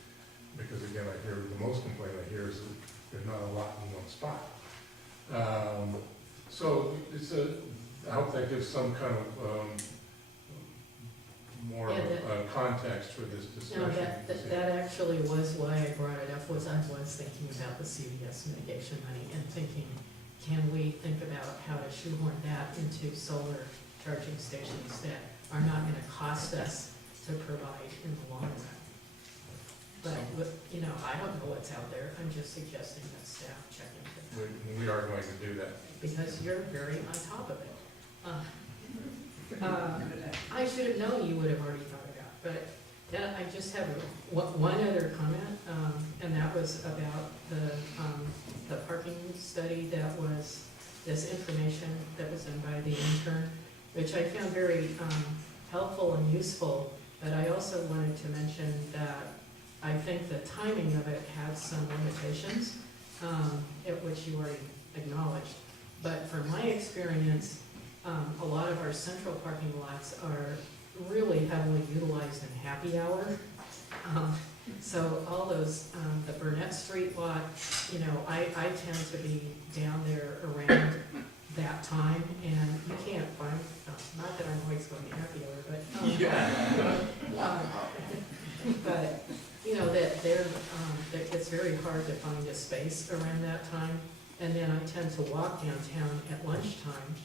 because again, I hear the most complaint I hear is that there's not a lot in one spot. So I hope that gives some kind of more context for this discussion. No, that actually was why I brought it up, was I was thinking about the CVS mitigation money and thinking, can we think about how to shoehorn that into solar charging stations that are not going to cost us to provide in the long run? But, I don't know what's out there. I'm just suggesting that staff check into that. We are going to do that. Because you're very on top of it. I should have known you would have already thought it out, but I just have one other comment, and that was about the parking study that was, this information that was done by the intern, which I found very helpful and useful, but I also wanted to mention that I think the timing of it has some limitations, which you already acknowledged. But from my experience, a lot of our central parking lots are really heavily utilized in happy hour. So all those, the Burnett Street lot, you know, I tend to be down there around that time, and you can't find, not that I'm always going to be happy over, but, you know, that it's very hard to find a space around that time. And then I tend to walk downtown at lunchtime,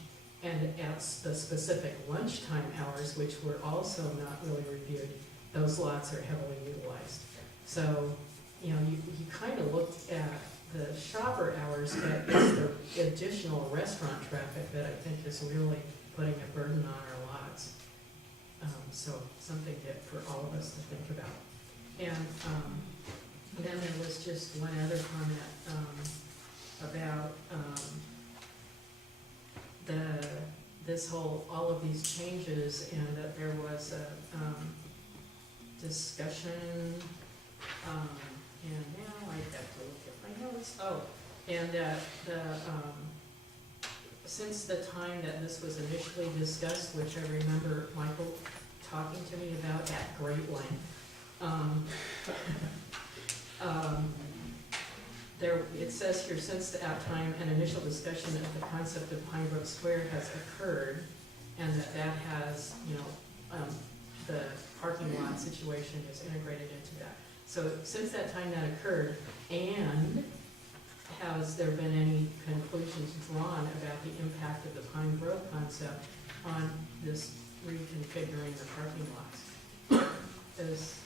and at the specific lunchtime hours, which were also not really reviewed, those lots are heavily utilized. So, you know, you kind of look at the shopper hours, but it's the additional restaurant traffic that I think is really putting a burden on our lots. So something that for all of us to think about. And then there was just one other comment about all of these changes, and that there was a discussion, and now I have to look at my notes. Oh, and that since the time that this was initially discussed, which I remember Michael talking to me about at great length, it says here, since that time, an initial discussion of the concept of Pine Brook Square has occurred, and that has, you know, the parking lot situation is integrated into that. So since that time that occurred, and has there been any conclusions drawn about the impact of the Pine Grove concept on this reconfiguring the parking lots? Is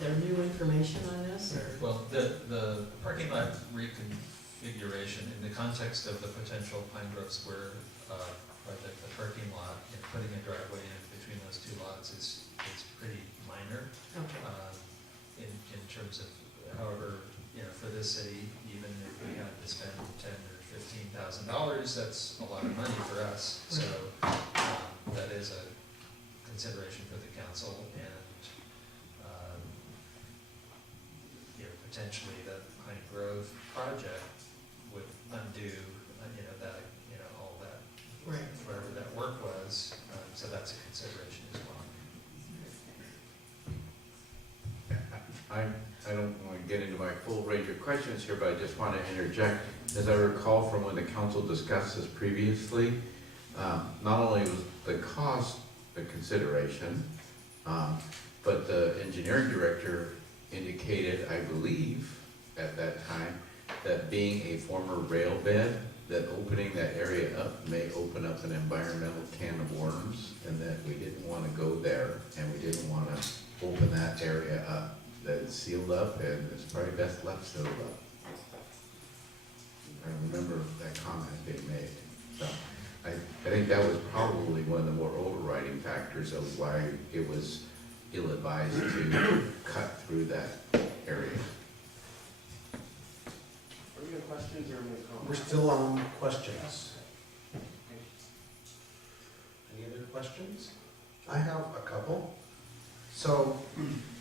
there new information on this, or? Well, the parking lot reconfiguration in the context of the potential Pine Grove Square project, the parking lot, and putting a driveway in between those two lots is pretty minor. Okay. In terms of, however, you know, for this city, even if we had to spend $10,000 or $15,000, that's a lot of money for us. So that is a consideration for the council, and you know, potentially the Pine Grove project would undo, you know, that, you know, all that, Right. whatever that work was. So that's a consideration as well. I don't want to get into my full range of questions here, but I just want to interject. As I recall from when the council discussed this previously, not only was the cost a consideration, but the engineering director indicated, I believe, at that time, that being a former rail bed, that opening that area up may open up an environmental can of worms, and that we didn't want to go there, and we didn't want to open that area up. That it's sealed up, and it's probably best left sealed up. I remember that comment being made. So I think that was probably one of the more overriding factors of why it was ill-advised to cut through that area. Are we on questions or comments? We're still on questions. Any other questions? I have a couple. So,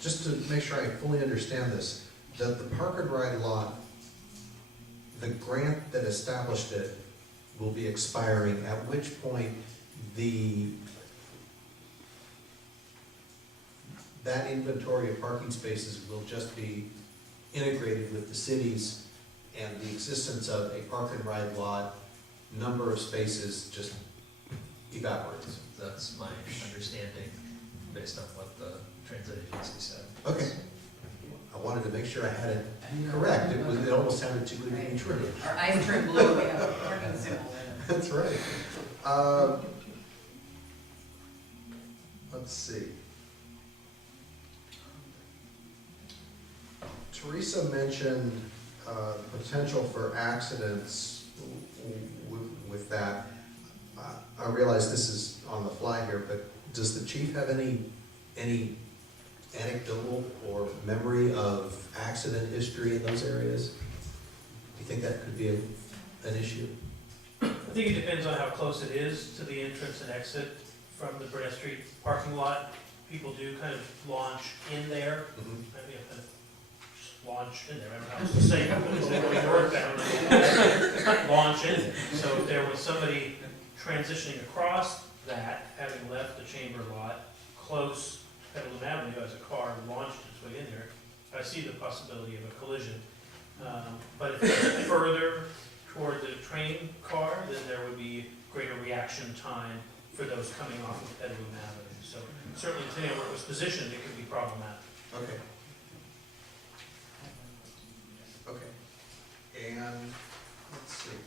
just to make sure I fully understand this, the Park and Ride lot, the grant that established it will be expiring, at which point that inventory of parking spaces will just be integrated with the cities, and the existence of a Park and Ride lot, number of spaces just evaporates. That's my understanding based on what the transit agency said. Okay. I wanted to make sure I had it correct. It almost sounded too good to be true. Our eyes turn blue, we have a parking symbol in it. That's right. Let's see. Teresa mentioned potential for accidents with that. I realize this is on the fly here, but does the chief have any anecdotal or memory of accident history in those areas? Do you think that could be an issue? I think it depends on how close it is to the entrance and exit from the Burnett Street parking lot. People do kind of launch in there. Maybe kind of just launch in there. I don't know how to say it. Launch in. So if there was somebody transitioning across that, having left the chamber lot, close to Petaluma Avenue as a car launched its way in there, I see the possibility of a collision. But if it's further toward the train car, then there would be greater reaction time for those coming off of Edwin Avenue. So certainly depending on where it was positioned, it could be problematic. Okay. Okay. And, let's see.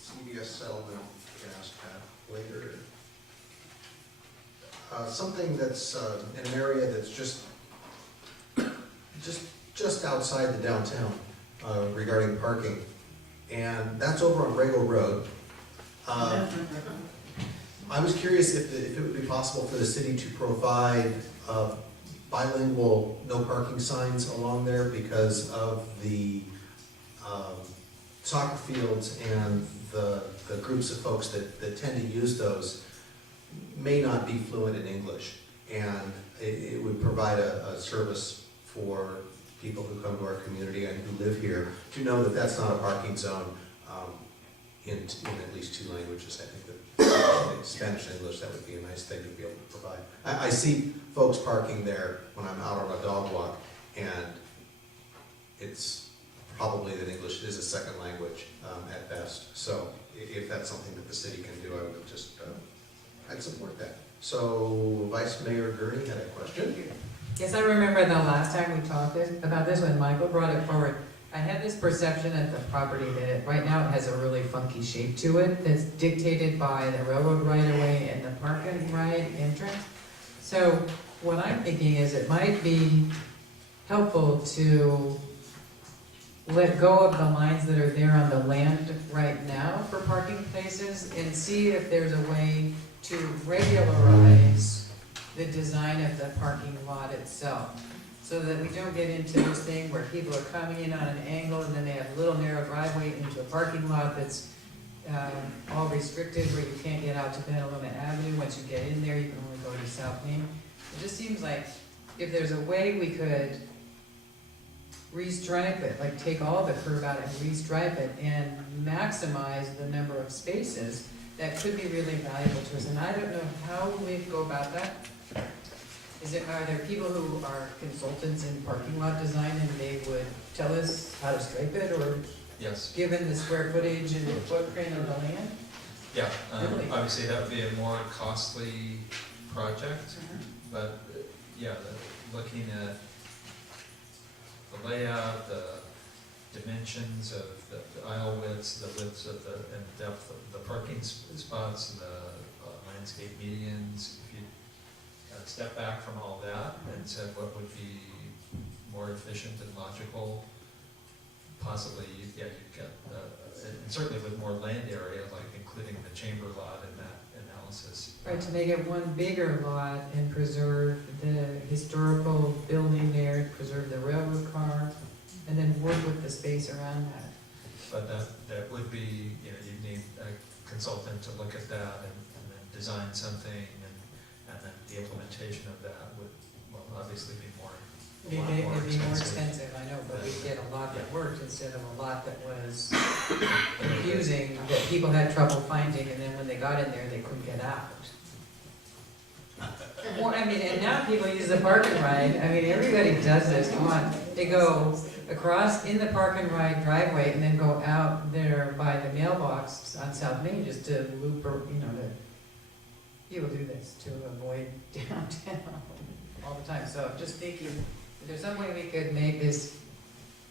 CBS settlement, we can ask that later. Something that's in an area that's just outside the downtown regarding parking, and that's over on Rego Road. I was curious if it would be possible for the city to provide bilingual no parking signs along there because of the soccer fields and the groups of folks that tend to use those may not be fluent in English, and it would provide a service for people who come to our community and who live here to know that that's not a parking zone in at least two languages. I think that Spanish and English, that would be a nice thing to be able to provide. I see folks parking there when I'm out on a dog walk, and it's probably that English is a second language at best. So if that's something that the city can do, I would just, I'd support that. So Vice Mayor Gurney had a question. Yes, I remember the last time we talked about this, when Michael brought it forward. I had this perception at the property that right now it has a really funky shape to it that's dictated by the railroad right-of-way and the parking right entrance. So what I'm thinking is it might be helpful to let go of the lines that are there on the land right now for parking places and see if there's a way to regularize the design of the parking lot itself, so that we don't get into this thing where people are coming in on an angle and then they have a little narrow driveway into a parking lot that's all restricted, where you can't get out to Petaluma Avenue. Once you get in there, you can only go to South Main. It just seems like if there's a way we could restripe it, like take all the curb out and restripe it and maximize the number of spaces, that could be really valuable to us. And I don't know how we go about that. Are there people who are consultants in parking lot design and they would tell us how to stripe it, or Yes. given the square footage and the footprint of the land? Yeah, Really? obviously that would be a more costly project, but yeah, looking at the layout, the dimensions of the aisle widths, the widths of and depth of the parking spots, and the landscape medians, if you step back from all that and said what would be more efficient and logical, possibly, yeah, you'd get, and certainly with more land area, like including the chamber lot in that analysis. Right, to make it one bigger lot and preserve the historical building there, preserve the railroad car, and then work with the space around that. But that would be, you'd need a consultant to look at that and then design something, and then the implementation of that would, well, obviously be more, It'd be more expensive, I know, but we'd get a lot that worked instead of a lot that was confusing, that people had trouble finding, and then when they got in there, they couldn't get out. Or, I mean, and now people use the park and ride. I mean, everybody does this, come on. They go across in the park and ride driveway and then go out there by the mailbox on South Main just to loop, or, people do this to avoid downtown all the time. So I'm just thinking, if there's some way we could make this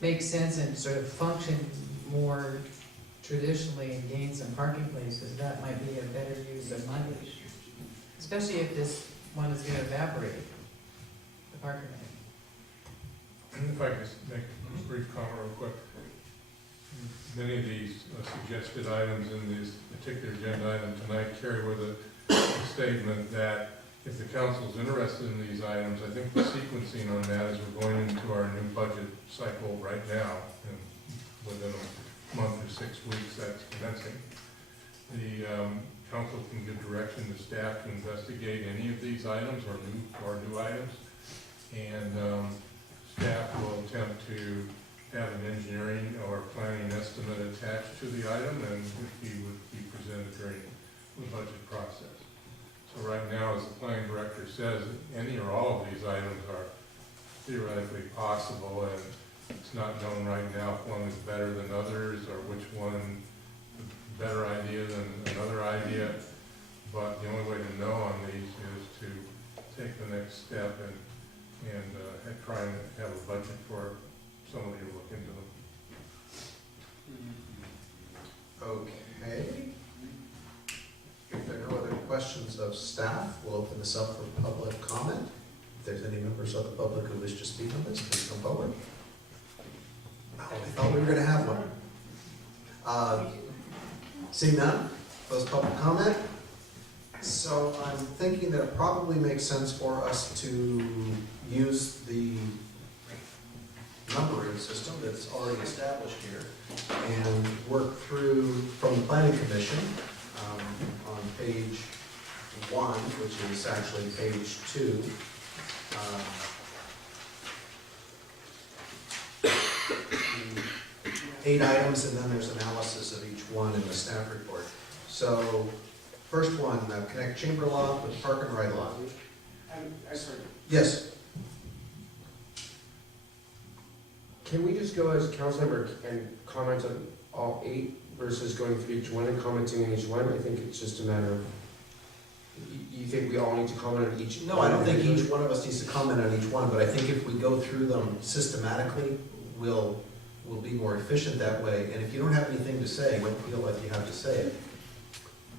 make sense and sort of function more traditionally and gain some parking places, that might be a better use of money. Especially if this one is going to evaporate, the parking lot. If I could just make a brief comment real quick. Many of these suggested items in this particular agenda item tonight carry with it a statement that if the council's interested in these items, I think the sequencing on that is we're going into our new budget cycle right now, and within a month or 6 weeks that's commencing. The council can give direction to staff to investigate any of these items or new items, and staff will attempt to have an engineering or planning estimate attached to the item, and he would be presented during the budget process. So right now, as the planning director says, any or all of these items are theoretically possible, and it's not known right now if one is better than others, or which one is a better idea than another idea. But the only way to know on these is to take the next step and try and have a budget for somebody to look into them. Okay. If there are no other questions of staff, we'll open this up for public comment. If there's any members of the public who wish to speak on this, please come forward. Oh, I thought we were gonna have one. Seeing none, close public comment. So I'm thinking that it probably makes sense for us to use the numbering system that's already established here and work through from the planning commission on page 1, which is actually page 2. 8 items, and then there's analysis of each one in the staff report. So, first one, connect chamber lot with park and ride lot. I'm sorry. Yes. Can we just go as council member and comment on all 8 versus going through each one and commenting on each one? I think it's just a matter of, you think we all need to comment on each? No, I don't think each one of us needs to comment on each one, but I think if we go through them systematically, we'll be more efficient that way. And if you don't have anything to say, don't feel like you have to say it.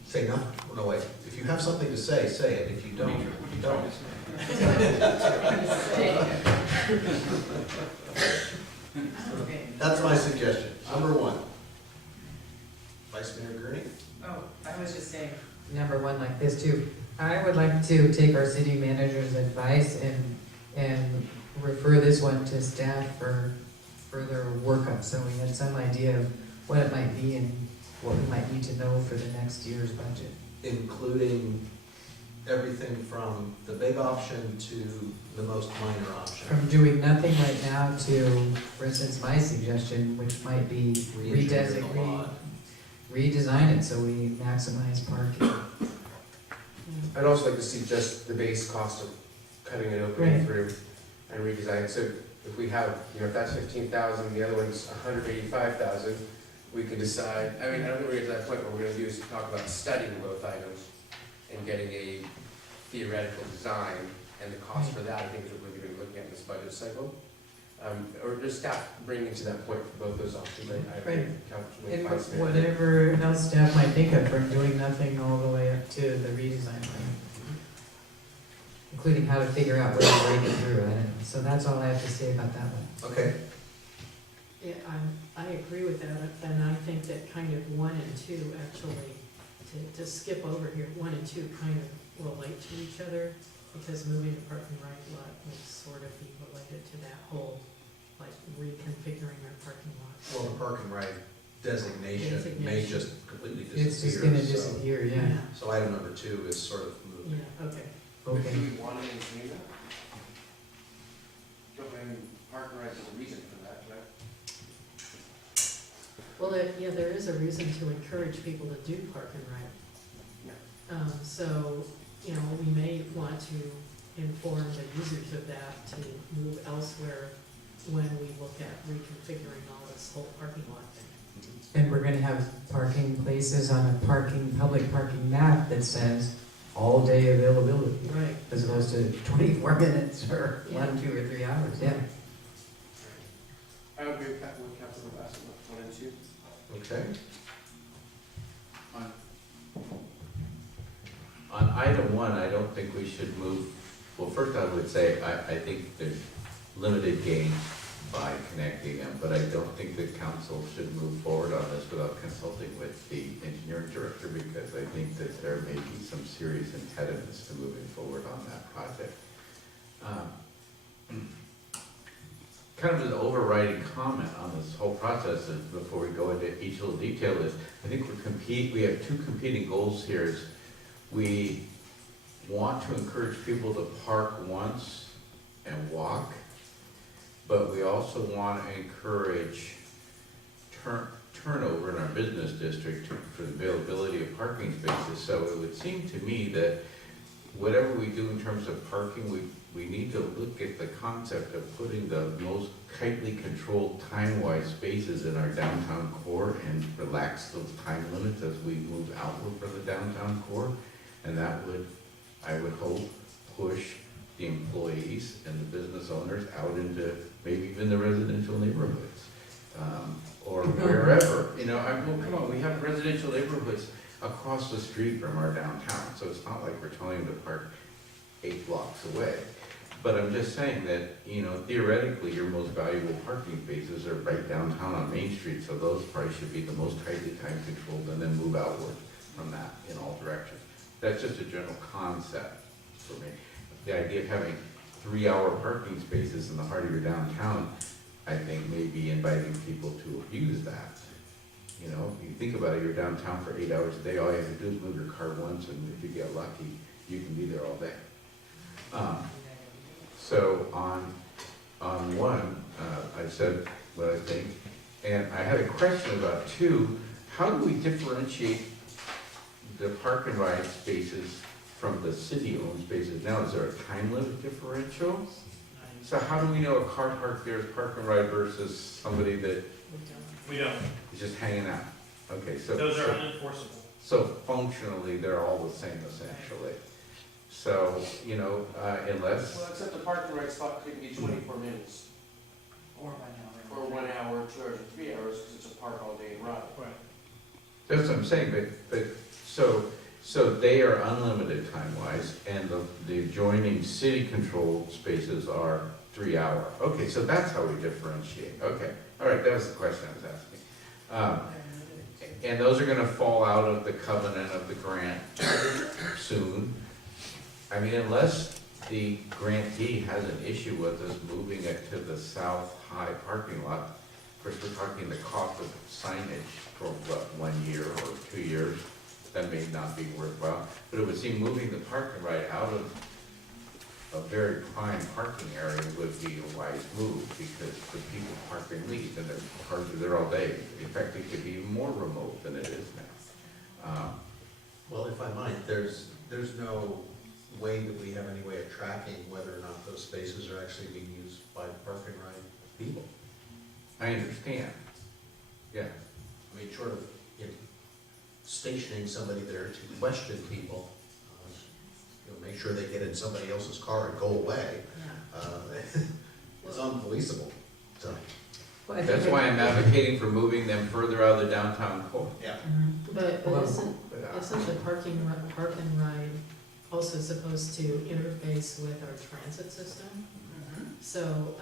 Say nothing. No, wait. If you have something to say, say it. If you don't, you don't. That's my suggestion. Number 1. Vice Mayor Gurney? Oh, I was just saying, Number 1 like this too. I would like to take our city manager's advice and refer this one to staff for further workup, so we had some idea of what it might be and what we might need to know for the next year's budget. Including everything from the big option to the most minor option. From doing nothing right now to, for instance, my suggestion, which might be Re-engineer the lot. redesign it so we maximize parking. I'd also like to see just the base cost of cutting it open Right. through and redesign it. So if we have, if that's 15,000, the other one's 185,000, we could decide, I mean, I don't think we're at that point. What we're gonna do is talk about studying both items and getting a theoretical design, and the cost for that, I think, is what we're gonna be looking at in this budget cycle. Or just staff bringing it to that point for both those options. I Right. think Councilman And Vice Mayor- whatever else staff might think of, from doing nothing all the way up to the redesign plan. Including how to figure out where to break it through, I don't know. So that's all I have to say about that one. Okay. Yeah, I agree with that, and I think that kind of 1 and 2 actually, to skip over here, 1 and 2 kind of relate to each other, because moving the parking right lot would sort of be related to that whole, like reconfiguring our parking lot. Well, the park and ride designation may just completely disappear. It's just gonna so- disappear, yeah. So item number 2 is sort of moved. Yeah, okay. But do we want to maintain that? Don't blame park and ride as a reason for that, right? Well, yeah, there is a reason to encourage people to do park and ride. So, you know, we may want to inform the users of that to move elsewhere when we look at reconfiguring all this whole parking lot thing. And we're gonna have parking places on a public parking map that says all day availability. Right. As opposed to 24 minutes or Yeah. 1, 2, or 3 hours, yeah. I agree with Councilman Bassett, 1 and 2. Okay. On item 1, I don't think we should move, well, first I would say, I think there's limited gain by connecting them, but I don't think the council should move forward on this without consulting with the engineering director, because I think that there may be some serious impediments to moving forward on that project. Kind of an overriding comment on this whole process, is before we go into each little detail, is I think we have 2 competing goals here. Is we want to encourage people to park once and walk, but we also want to encourage turnover in our business district for the availability of parking spaces. So it would seem to me that whatever we do in terms of parking, we need to look at the concept of putting the most tightly controlled time-wise spaces in our downtown core and relax those time limits as we move outward from the downtown core. And that would, I would hope, push the employees and the business owners out into maybe even the residential neighborhoods, or wherever. You know, well, come on, we have residential neighborhoods across the street from our downtown, so it's not like we're telling them to park 8 blocks away. But I'm just saying that, you know, theoretically, your most valuable parking spaces are right downtown on Main Street, so those probably should be the most tightly time controlled and then move outward from that in all directions. That's just a general concept for me. The idea of having 3-hour parking spaces in the heart of your downtown, I think may be inviting people to abuse that. You know, if you think about it, you're downtown for 8 hours a day, all you have to do is move your car once, and if you get lucky, you can be there all day. So on one, I said what I think, and I had a question about 2, how do we differentiate the park and ride spaces from the city-owned spaces now? Is there a time limit differential? So how do we know a car parked there is park and ride versus somebody that We don't. is just hanging out? Okay, so. Those are unenforceable. So functionally, they're all the same essentially. So, you know, unless, Well, except the park and ride spot could be 24 minutes, Or 1 hour. or 1 hour, 2 hours, or 3 hours, because it's a park all day ride. Right. that's what I'm saying, but, so they are unlimited time-wise, and the adjoining city-controlled spaces are 3-hour. Okay, so that's how we differentiate. Okay, all right, that was the question I was asking. And those are gonna fall out of the covenant of the grant soon. I mean, unless the grantee has an issue with us moving it to the South High parking lot. Of course, we're talking the cost of signage for, what, 1 year or 2 years? That may not be worthwhile, but it would seem moving the park and ride out of a very prime parking area would be a wise move, because the people park and leave, and their cars are there all day. In fact, it could be even more remote than it is now. Well, if I might, there's no way that we have any way of tracking whether or not those spaces are actually being used by the park and ride people. I understand, yeah. I mean, short of, you know, stationing somebody there to question people, you know, make sure they get in somebody else's car and go away, it's unpoliceable, so. Well, I think That's why I'm advocating for moving them further out of the downtown core. Yeah. But Well, isn't the park and ride also supposed to interface with our transit system? So,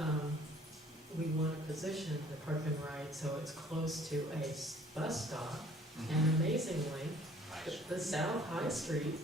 we want to position the park and ride so it's close to a bus stop. And amazingly, the South High Street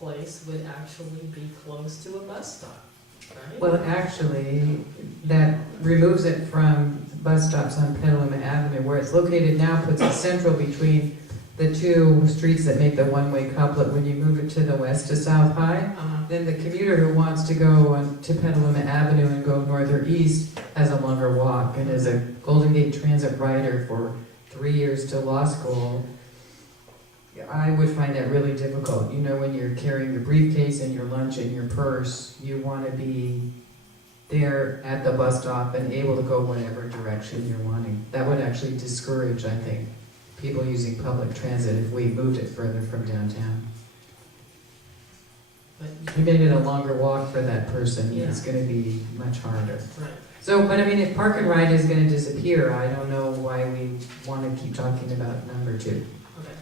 place would actually be close to a bus stop, right? Well, actually, that removes it from bus stops on Petaluma Avenue, where it's located now, puts it central between the 2 streets that make the one-way couplet. When you move it to the west to South High, then the commuter who wants to go on to Petaluma Avenue and go north or east has a longer walk. And as a Golden Gate Transit rider for 3 years to law school, I would find that really difficult. You know, when you're carrying your briefcase and your lunch and your purse, you want to be there at the bus stop and able to go whatever direction you're wanting. That would actually discourage, I think, people using public transit if we moved it further from downtown. But, You made it a longer walk for that person, Yeah. it's gonna be much harder. right. So, but I mean, if park and ride is gonna disappear, I don't know why we wanna keep talking about number 2 Okay.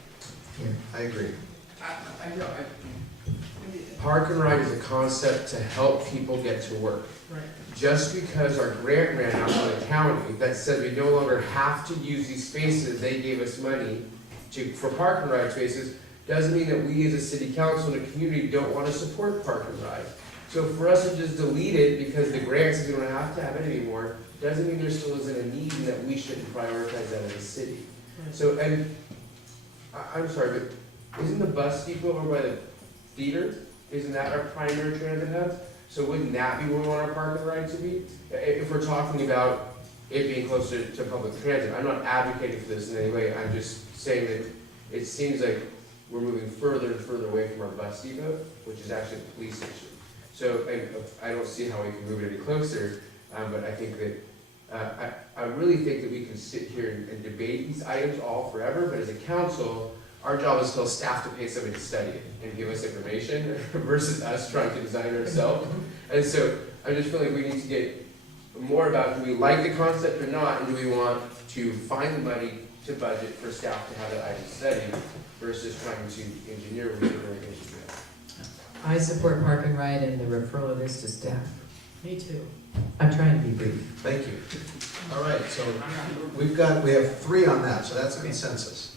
here. I agree. I know, park and ride is a concept to help people get to work. Right. Just because our grant ran out from the county that said we no longer have to use these spaces, they gave us money for park and ride spaces, doesn't mean that we as a city council and a community don't want to support park and ride. So for us to just delete it because the grant says we don't have to have it anymore, doesn't mean there still isn't a need and that we shouldn't prioritize that as a city. Right. So, and, I'm sorry, but isn't the bus depot over by the theater, isn't that our primary transit hub? So wouldn't that be where we want our park and ride to be? If we're talking about it being closer to public transit, I'm not advocating for this in any way, I'm just saying that it seems like we're moving further and further away from our bus depot, which is actually the police station. So, and I don't see how we can move it any closer, but I think that, I really think that we can sit here and debate these items all forever, but as a council, our job is to tell staff to pay somebody to study it and give us information versus us trying to design it ourselves. And so I just feel like we need to get more about, do we like the concept or not, and do we want to find the money to budget for staff to have that item studied versus trying to engineer what we're going to engineer. I support Park and Ride and the referral of this to staff. Me too. I'm trying to be brief. Thank you. All right, so we have 3 on that, so that's a consensus.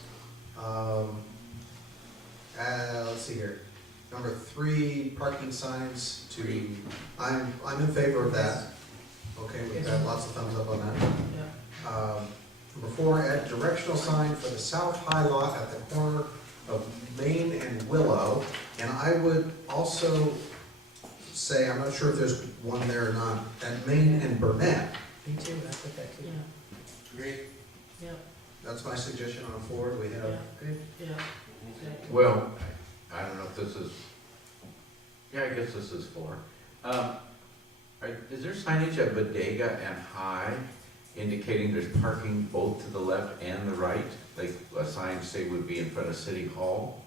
Let's see here. Number 3, parking signs to, I'm in favor of that. Okay, we've got lots of thumbs up on that. Yeah. Number 4, add directional sign for the south high lot at the corner of Main and Willow. And I would also say, I'm not sure if there's one there or not, at Main and Burnett. Me too, I put that too. Yeah, Great. yeah, That's my suggestion on forward. We have, Good. yeah. Well, I don't know if this is, yeah, I guess this is 4. Is there signage at Bodega and High indicating there's parking both to the left and the right? Like a sign, say, would be in front of City Hall?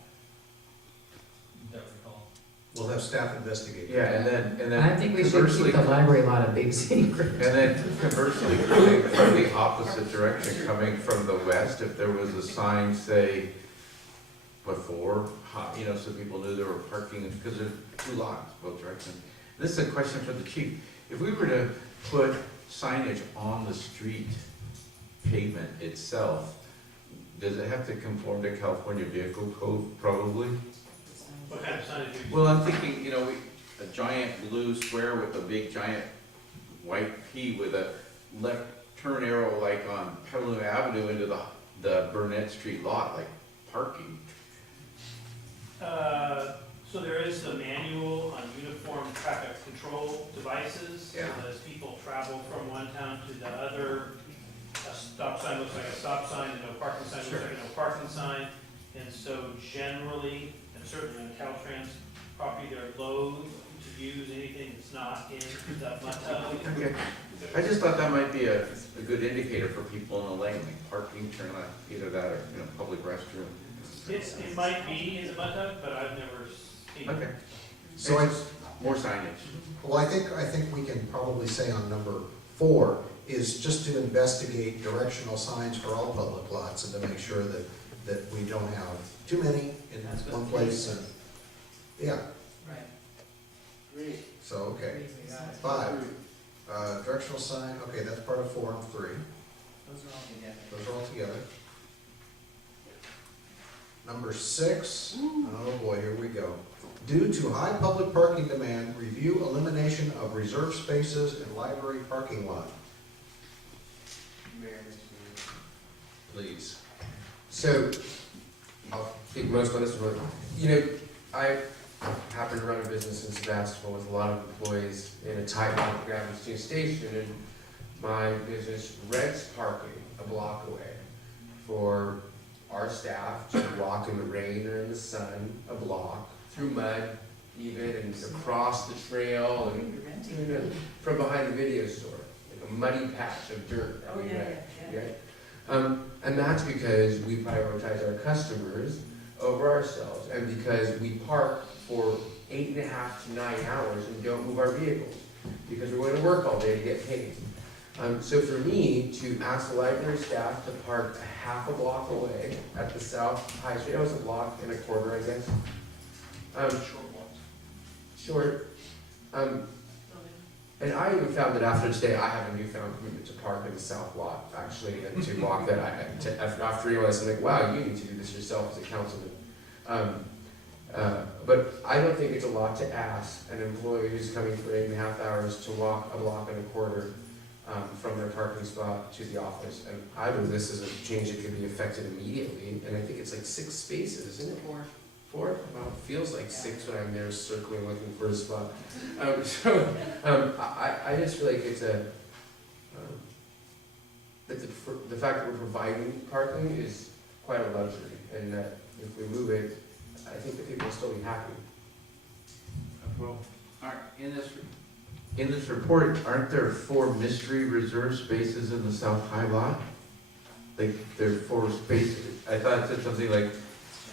Don't recall. we'll have staff investigate. Yeah, and then I think we should conversely, keep the library lot a big secret. and then conversely, coming from the opposite direction, coming from the west, if there was a sign, say, before, so people knew there were parking, because there's 2 lots, both directions. This is a question for the chief. If we were to put signage on the street pavement itself, does it have to conform to California Vehicle Code, probably? What kind of signage do you? Well, I'm thinking, a giant blue square with a big giant white P with a left turn arrow like on Petaluma Avenue into the Burnett Street lot, like parking. So there is the manual on uniform traffic control devices. Yeah. So as people travel from one town to the other, a stop sign looks like a stop sign, and no parking sign looks like a no parking sign. And so generally, and certainly on Caltrans property, they're loath to use anything that's not in the mud. Okay. I just thought that might be a good indicator for people in the lane, like parking, turn left, either that or, public restroom. It might be in the mud tub, but I've never seen it. Okay. So I, More signage. well, I think we can probably say on number 4 is just to investigate directional signs for all public lots and to make sure that we don't have too many in one place. And yeah, Right. Great. so, okay. We got it. 5, directional sign, okay, that's part of 4 and 3. Those are all together. Those are all together. Number 6, oh boy, here we go. Due to high public parking demand, review elimination of reserved spaces in library parking lot. Mayor, Please. So, I'll speak most on this one. I happen to run a business in Sebastopol with a lot of employees in a tight Gravity station, and my business rents parking a block away for our staff to walk in the rain or in the sun, a block, through mud even, and across the trail, and You're renting. from behind the video store, like a muddy patch of dirt. that Oh, we yeah, rent, yeah. right? And that's because we prioritize our customers over ourselves, and because we park for 8.5 to 9 hours and don't move our vehicles, because we're going to work all day to get paid. So for me, to ask the library staff to park a half a block away at the South High Street, it was a block and a quarter, I guess. Short. And I even found that after today, I have a newfound commitment to park in the South lot, actually, and to walk that. After realizing, like, wow, you need to do this yourself as a councilman. But I don't think it's a lot to ask an employee who's coming for 8.5 hours to walk a block and a quarter from their parking spot to the office. And I believe this is a change that could be effected immediately, and I think it's like 6 spaces, isn't it? 4. 4? Well, it feels like 6 when I'm there circling looking for a spot. I just feel like it's the fact that we're providing parking is quite a luxury, and that if we move it, I think that people will still be happy. Well, all right, In this report, aren't there 4 mystery reserve spaces in the South High Lot? Like, there are 4 spaces, I thought it said something like,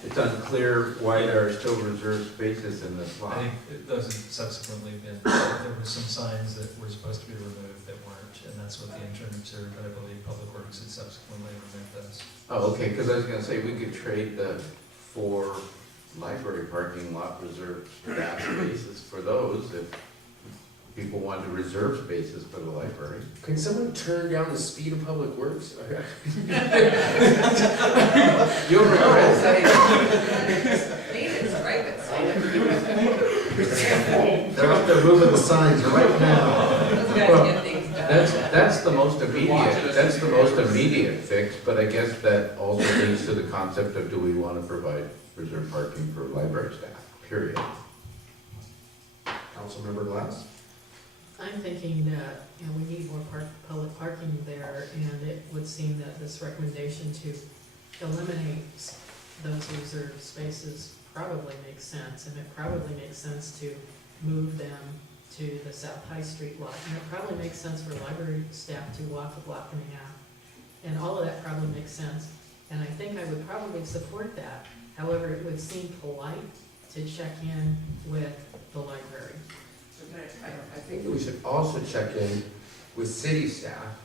it's unclear why there are still reserved spaces in this I lot. think those have subsequently been, there were some signs that were supposed to be removed that weren't, and that's what the intern observed, but I believe Public Works had subsequently removed those. Oh, okay, because I was gonna say, we could trade the 4 library parking lot reserved staff spaces for those if people want to reserve spaces for the library. Can someone turn down the speed of Public Works? You'll regret saying They're up there moving the signs right now. That's the most immediate fix, but I guess that also leads to the concept of, do we want to provide reserved parking for library staff, period. Councilmember Glass? I'm thinking that, we need more public parking there, and it would seem that this recommendation to eliminate those reserved spaces probably makes sense, and it probably makes sense to move them to the South High Street lot, and it probably makes sense for library staff to walk a block and a half, and all of that probably makes sense, and I think I would probably support that. However, it would seem polite to check in with the library. I think that we should also check in with city staff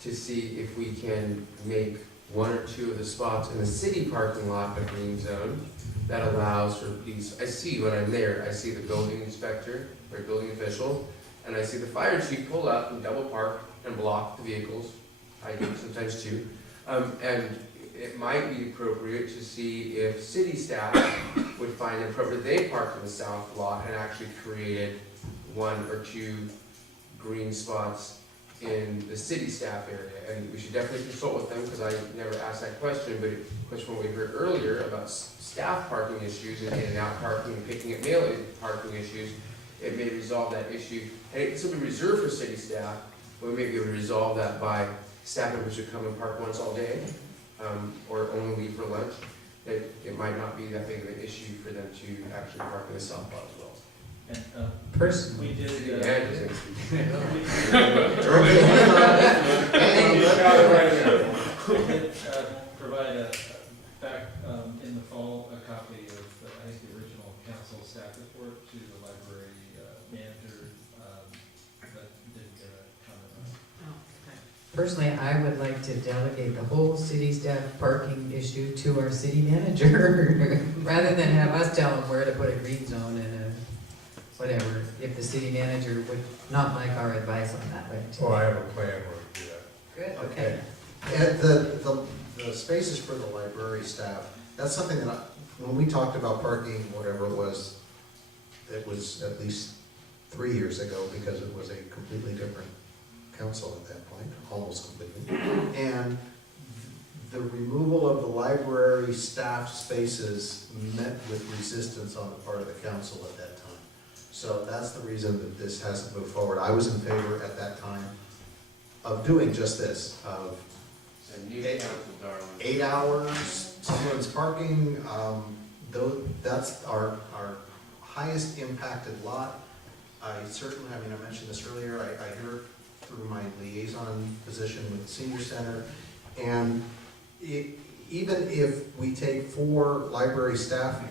to see if we can make 1 or 2 of the spots in the city parking lot a green zone that allows for these. I see when I'm there, I see the building inspector or building official, and I see the fire chief pull up and double park and block the vehicles. I do sometimes too. And it might be appropriate to see if city staff would find it appropriate they parked in the south lot and actually created 1 or 2 green spots in the city staff area. And we should definitely consult with them, because I never asked that question, but the question we heard earlier about staff parking issues and in and out parking and picking up mail parking issues, it may resolve that issue. And it can still be reserved for city staff, but we may be able to resolve that by staff members who come and park once all day, or only leave for lunch. It might not be that big of an issue for them to actually park in the south lot as well. And, Personally, we did, City manager thinks we can. we did provide back in the fall, a copy of, I think, the original council staff report to the library manager, but didn't get a comment on it. personally, I would like to delegate the whole city staff parking issue to our city manager, rather than have us tell him where to put a green zone and a whatever, if the city manager would not like our advice on that, but. Well, I have a plan where to do that. Good, okay. And the spaces for the library staff, that's something that when we talked about parking, whatever it was at least 3 years ago, because it was a completely different council at that point, almost completely. And the removal of the library staff spaces met with resistance on the part of the council at that time. So that's the reason that this hasn't moved forward. I was in favor at that time of doing just this, of And you council, darling. 8 hours, someone's parking, that's our highest impacted lot. I certainly, I mentioned this earlier, I hear it through my liaison position with the senior center, and even if we take 4 library staff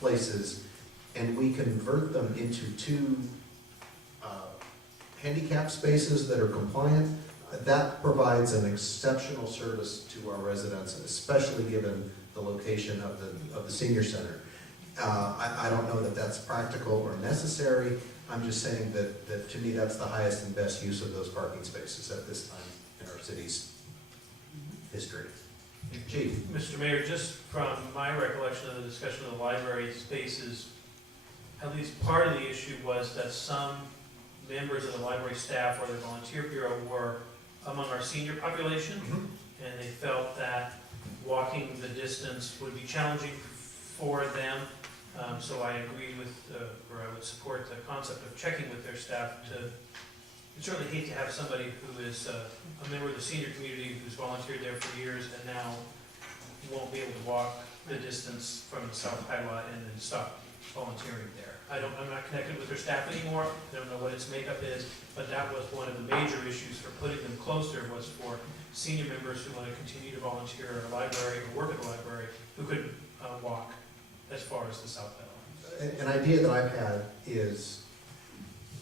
places and we convert them into 2 handicap spaces that are compliant, that provides an exceptional service to our residents, especially given the location of the senior center. I don't know that that's practical or necessary. I'm just saying that to me, that's the highest and best use of those parking spaces at this time in our city's history. Chief? Mr. Mayor, just from my recollection of the discussion of the library spaces, at least part of the issue was that some members of the library staff or the volunteer bureau were among our senior population, and they felt that walking the distance would be challenging for them. So I agree with, or I would support the concept of checking with their staff to, you'd certainly hate to have somebody who is a member of the senior community who's volunteered there for years and now won't be able to walk the distance from the South Padua and then stop volunteering there. I'm not connected with their staff anymore, I don't know what its makeup is, but that was one of the major issues for putting them closer, was for senior members who want to continue to volunteer at a library or work at a library who couldn't walk as far as the South Padua. An idea that I've had is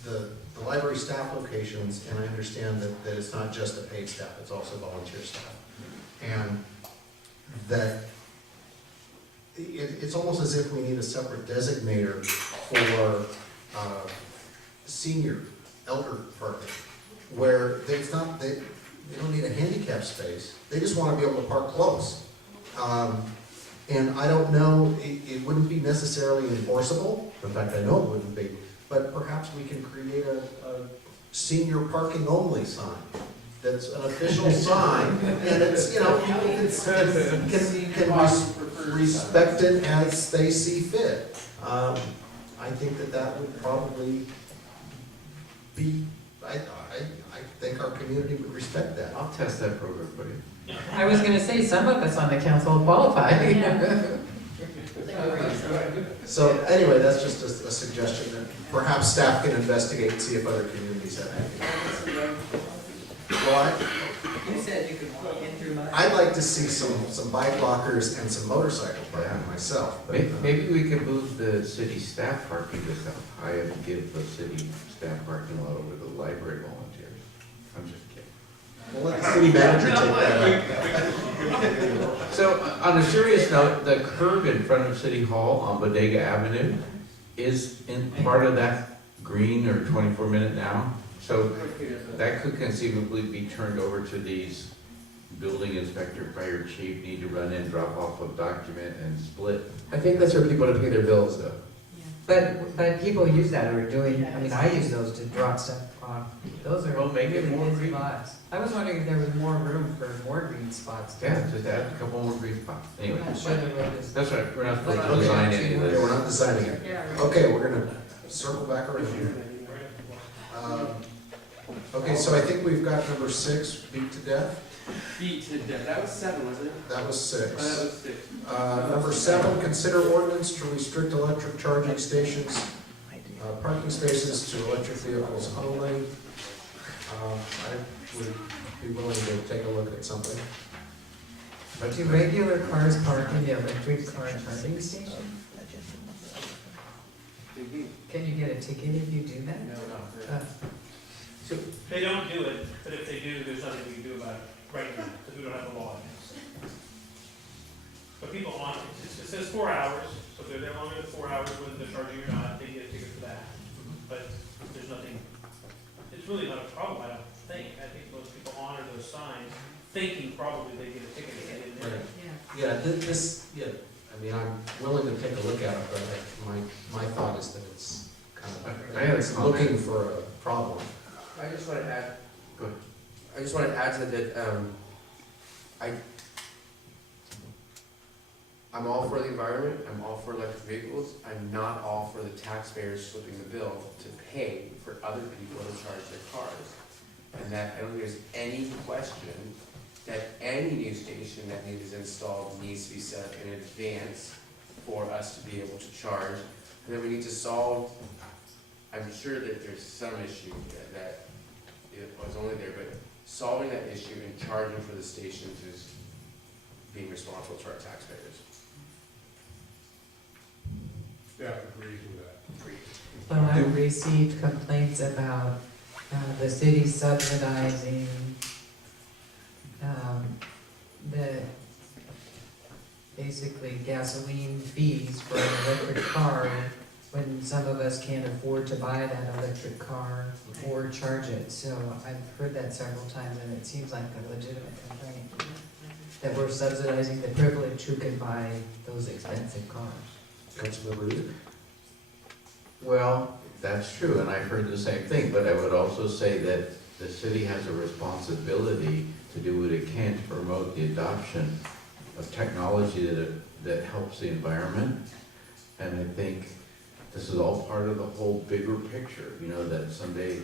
the library staff locations, and I understand that it's not just a paid staff, it's also volunteer staff. And that it's almost as if we need a separate designator for senior, elder parking, where they don't need a handicap space, they just want to be able to park close. And I don't know, it wouldn't be necessarily enforceable, in fact, I know it wouldn't be, but perhaps we can create a senior parking only sign. That's an official sign, and it's, you know, people can respect it as they see fit. I think that would probably be, I think our community would respect that. I'll test that program for you. I was gonna say, some of us on the council qualify. So anyway, that's just a suggestion that perhaps staff can investigate and see if other communities have anything. Well, You said you could walk in through my. I'd like to see some bike lockers and some motorcycle parking myself. But, Maybe we could move the city staff parking to South High and give the city staff parking lot over to the library volunteers. I'm just kidding. Well, let the city manager take that up. So, on a serious note, the curb in front of City Hall on Bodega Avenue is in part of that green or 24-minute now. So that could conceivably be turned over to these building inspector, fire chief, need to run in, drop off a document and split. I think that's where people to pay their bills though. But people use that, or doing, I mean, I use those to drop stuff off. Those are Well, make it really more busy green. lots. I was wondering if there was more room for more green spots. Yeah, just add a couple more green spots. Anyway, I'm not sure the road is. that's right, we're not supposed to Okay. design any of Okay, we're this. not designing it. Yeah, right. Okay, we're gonna circle back around here. Okay, so I think we've got number 6, beat to death. Beat to death. That was 7, wasn't it? That was Oh, that 6. was 6. Number 7, consider ordinance to restrict electric charging stations, parking spaces to electric vehicles only. I would be willing to take a look at something. Do regular cars park in the electric car charging station? Can you get a ticket if you do that? No, not for Uh, They don't do it, but if they do, there's nothing we can do about it right now, because we don't have a law against it. But people on, it says 4 hours, so if they're there longer than 4 hours, whether they're charging or not, they get a ticket for that. But there's nothing, it's really not a problem, I don't think. I think most people honor those signs, thinking probably they get a ticket if they didn't. Right. Yeah. Yeah, I mean, I'm willing to take a look at it, but my thought is that it's kind I had a of comment. looking for a problem. I just want to add. Go ahead. I just want to add to that. I'm all for the environment. I'm all for electric vehicles. I'm not all for the taxpayers flipping the bill to pay for other people to charge their cars. And that I don't think there's any question that any new station that is installed needs to be set up in advance for us to be able to charge. And then we need to solve. I'm sure that there's some issue that it was only there, but solving that issue and charging for the stations is being responsible to our taxpayers. Staff agrees with that. Well, I've received complaints about the city subsidizing the basically gasoline fees for an electric car when some of us can't afford to buy that electric car or charge it. So I've heard that several times, and it seems like a legitimate complaint, that we're subsidizing the privilege who can buy those expensive cars. Councilmember Lee? Well, that's true, and I've heard the same thing, but I would also say that the city has a responsibility to do what it can to promote the adoption of technology that helps the environment. And I think this is all part of the whole bigger picture, you know, that someday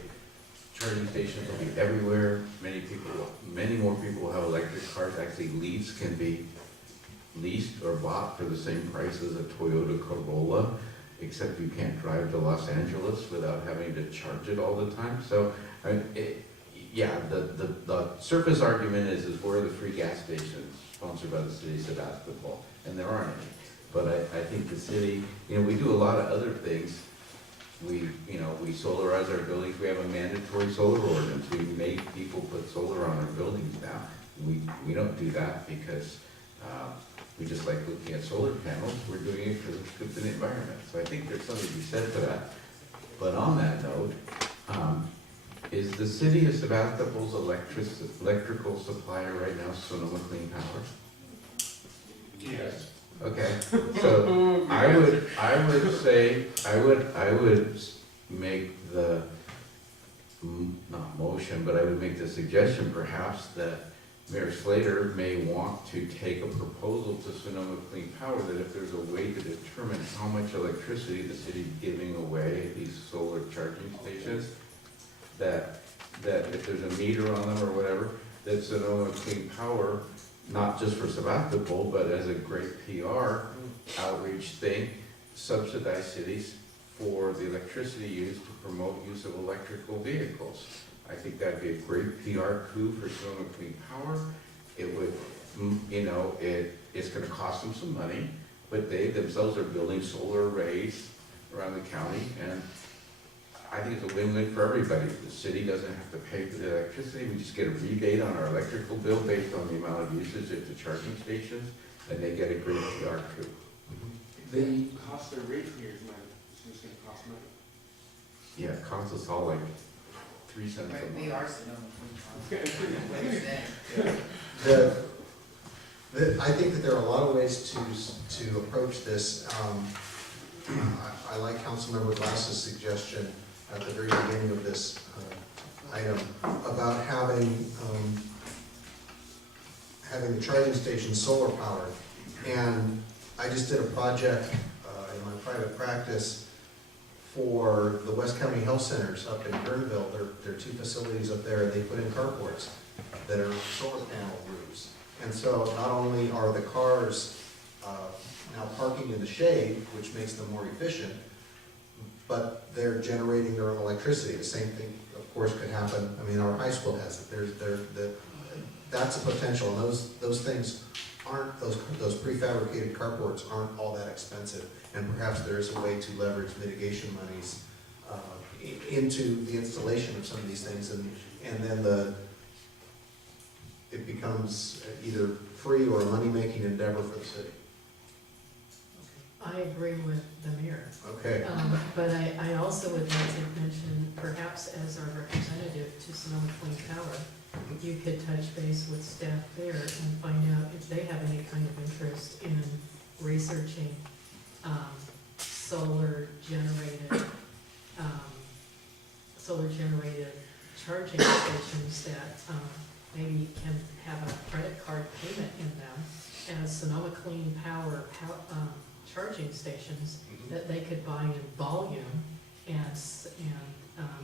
charging stations will be everywhere. Many more people will have electric cars. Actually, leaves can be leased or bought for the same price as a Toyota Corolla, except you can't drive to Los Angeles without having to charge it all the time. So, yeah, the surface argument is where are the free gas stations sponsored by the city of Sebastopol? And there aren't any. But I think the city, we do a lot of other things. We solarize our buildings. We have a mandatory solar ordinance. We make people put solar on our buildings now. We don't do that because we just like looking at solar panels. We're doing it because it's good for the environment. So I think there's something to be said for that. But on that note, is the city of Sebastopol's electrical supplier right now Sonoma Clean Power? Yes. Okay, so I would say, I would make the, not motion, but I would make the suggestion perhaps that Mayor Slater may want to take a proposal to Sonoma Clean Power that if there's a way to determine how much electricity the city's giving away at these solar charging stations, that if there's a meter on them or whatever, that Sonoma Clean Power, not just for Sebastopol, but as a great PR outreach thing, subsidize cities for the electricity used to promote use of electrical vehicles. I think that'd be a great PR coup for Sonoma Clean Power. It would, it's gonna cost them some money, but they themselves are building solar arrays around the county, and I think it's a win-win for everybody. The city doesn't have to pay for the electricity, we just get a rebate on our electrical bill based on the amount of usage at the charging stations, and they get a great PR coup. The cost of ratepayers money, it's just gonna cost money. Yeah, it costs us all like 3 cents a month. We are I think that there are a lot of ways to approach this. I like Councilmember Glass's suggestion at the very beginning of this item about having the charging station solar powered. And I just did a project in my private practice for the West County Health Centers up in Kernville. There are 2 facilities up there, and they put in carports that are solar panel roofs. And so not only are the cars now parking in the shade, which makes them more efficient, but they're generating their own electricity. The same thing, of course, could happen. I mean, our high school has it. That's a potential, and those things aren't, those prefabricated carports aren't all that expensive, and perhaps there is a way to leverage mitigation monies into the installation of some of these things, and then it becomes either free or a money-making endeavor for the city. I agree with the mayor. Okay. But I also would like to mention, perhaps as our representative to Sonoma Clean Power, you could touch base with staff there and find out if they have any kind of interest in researching solar generated charging stations that maybe can have a credit card payment in them as Sonoma Clean Power charging stations that they could buy in volume and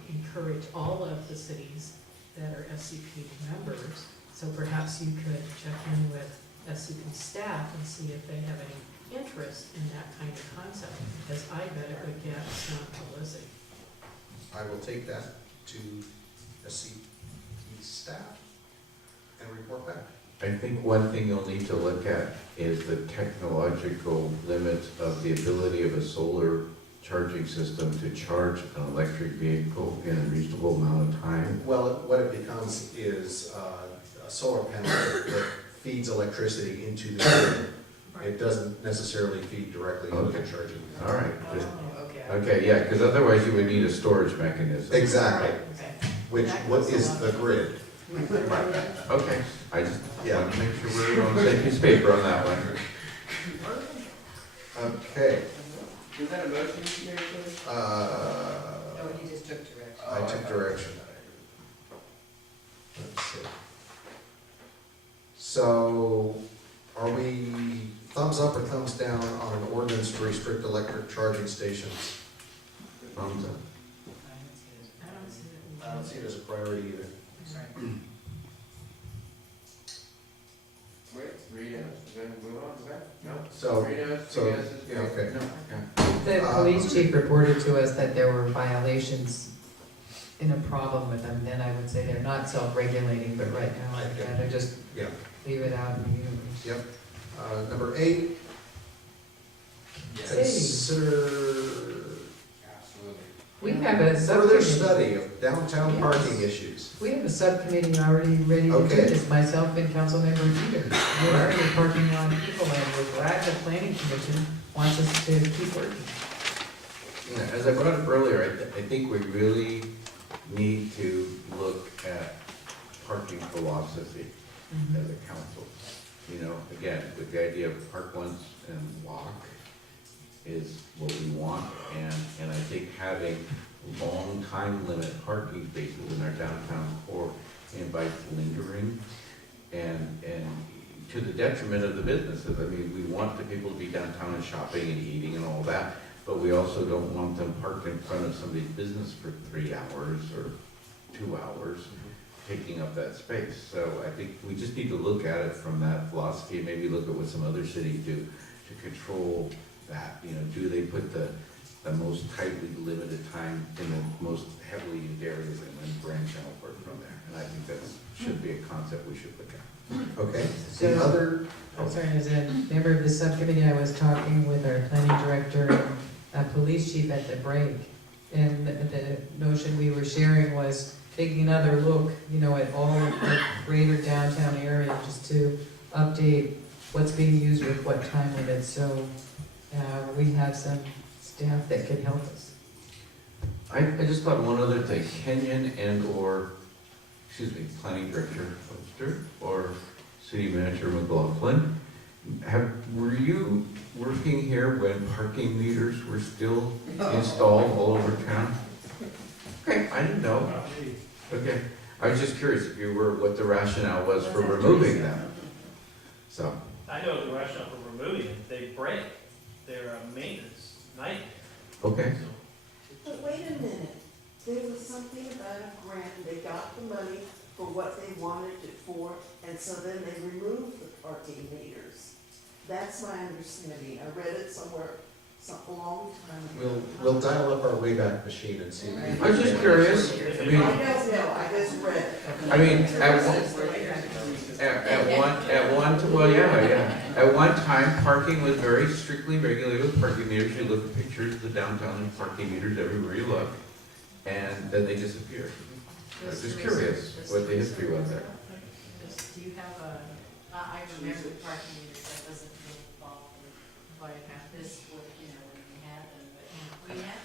encourage all of the cities that are SCP members. So perhaps you could check in with SCP staff and see if they have any interest in that kind of concept, because I bet it would get some publicity. I will take that to SCP staff and report back. I think one thing you'll need to look at is the technological limit of the ability of a solar charging system to charge an electric vehicle in a reasonable amount of time. Well, what it becomes is a solar panel that feeds electricity into the grid. It doesn't necessarily feed directly into the charging. All right. Just, Okay. okay, yeah, because otherwise you would need a storage mechanism. Exactly. Okay. What is the grid? Right. Okay, I just Yeah. want to make sure we're on the same piece of paper on that one. Okay. Was that a motion, Mary Jo? No, he just took direction. I took direction. Let's see. So, are we thumbs up or thumbs down on an ordinance to restrict electric charging stations? Thumbs up. I don't see it as a priority either. Wait, 3 yes, then move on, is that? No? So, 3 yes, 2 so, yeses, yeah, okay. no. The police chief reported to us that there were violations in a problem with them, then I would say they're not self-regulating, but right now I'd rather just Yeah. leave it out in the universe. Yep. Number 8, consider Absolutely. We have a further subcommittee. study of downtown Yes. parking issues. We have a subcommittee already ready to do Okay. this, myself and Councilmember Peter. We're already parking on people, and we're glad the planning commission wants us to keep working. Yeah, as I brought up earlier, I think we really need to look at parking philosophy as a council. You know, again, with the idea of park once and walk is what we want, and I think having long time limit parking spaces in our downtown core invites lingering and to the detriment of the businesses. I mean, we want the people to be downtown and shopping and eating and all that, but we also don't want them parked in front of somebody's business for 3 hours or 2 hours, taking up that space. So I think we just need to look at it from that philosophy, and maybe look at what some other cities do to control that. You know, do they put the most tightly limited time in the most heavily used areas and then branch outward from there? And I think that should be a concept we should look at. Okay. So- The other, I'm sorry, as a member of the subcommittee, I was talking with our planning director and police chief at the break. And the notion we were sharing was taking another look, you know, at all of the greater downtown area, just to update what's being used with what time limits. So we have some staff that can help us. I just thought one other thing, Kenyon Planning Director Webster or City Manager McLaughlin, were you working here when parking meters were still installed all over town? Okay, I didn't know. Okay, I was just curious if you were, what the rationale was for removing them. So, I know the rationale for removing it, they break, they're a maintenance nightmare. okay. But wait a minute, there was something about a grant, and they got the money for what they wanted it for, and so then they removed the parking meters. That's my understanding, I read it somewhere, a long time ago. we'll dial up our Wayback Machine and see. I was just curious. I I mean, don't know, I just read it. I mean, at one time, parking was very strictly regulated with parking meters. You look at pictures of the downtown parking meters everywhere you look, and then they disappeared. I was just curious what the history was there. Do you have I remember parking meters, that doesn't involve why I have this, when we had them, but we had